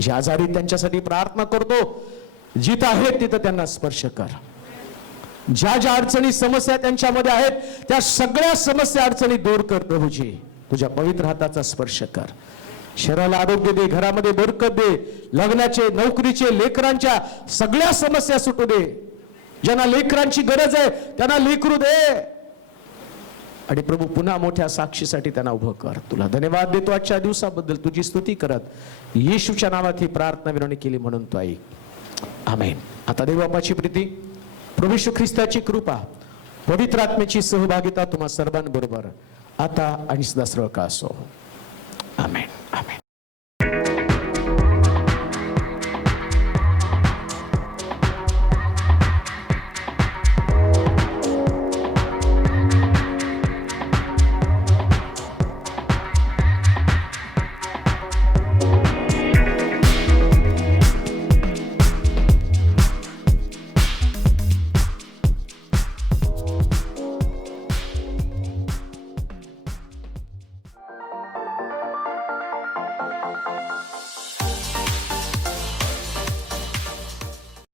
जे आजारी त्यांच्यासाठी प्रार्थना करतो, जिथं आहेत तिथं त्यांना स्पर्श कर. ज्या ज्या अडचणी समस्या त्यांच्यामध्ये आहेत त्या सगळ्या समस्या अडचणी दूर कर प्रभूजी. तुझ्या पवित्र हाताचा स्पर्श कर. शरीराला आरोग्य दे, घरामध्ये बरकत दे, लग्नाचे, नोकरीचे, लेकरांच्या सगळ्या समस्या सुटू दे. ज्यांना लेकरांची गरज आहे त्यांना लेकरू दे. आणि प्रभू पुन्हा मोठ्या साक्षीसाठी त्यांना उभं कर. तुला धन्यवाद देतो आजच्या दिवसाबद्दल. तुझी स्तुती करत येशूच्या नावात ही प्रार्थना विनवणी केली म्हणून तो ऐक. आमेन. आता देवबापाची प्रीती, प्रभू येशू ख्रिस्ताची कृपा, पवित्र आत्म्याची सहभागिता तुम्हा सर्वांबरोबर आता आणि सदा सर्व काळ असो. आमेन. आमेन.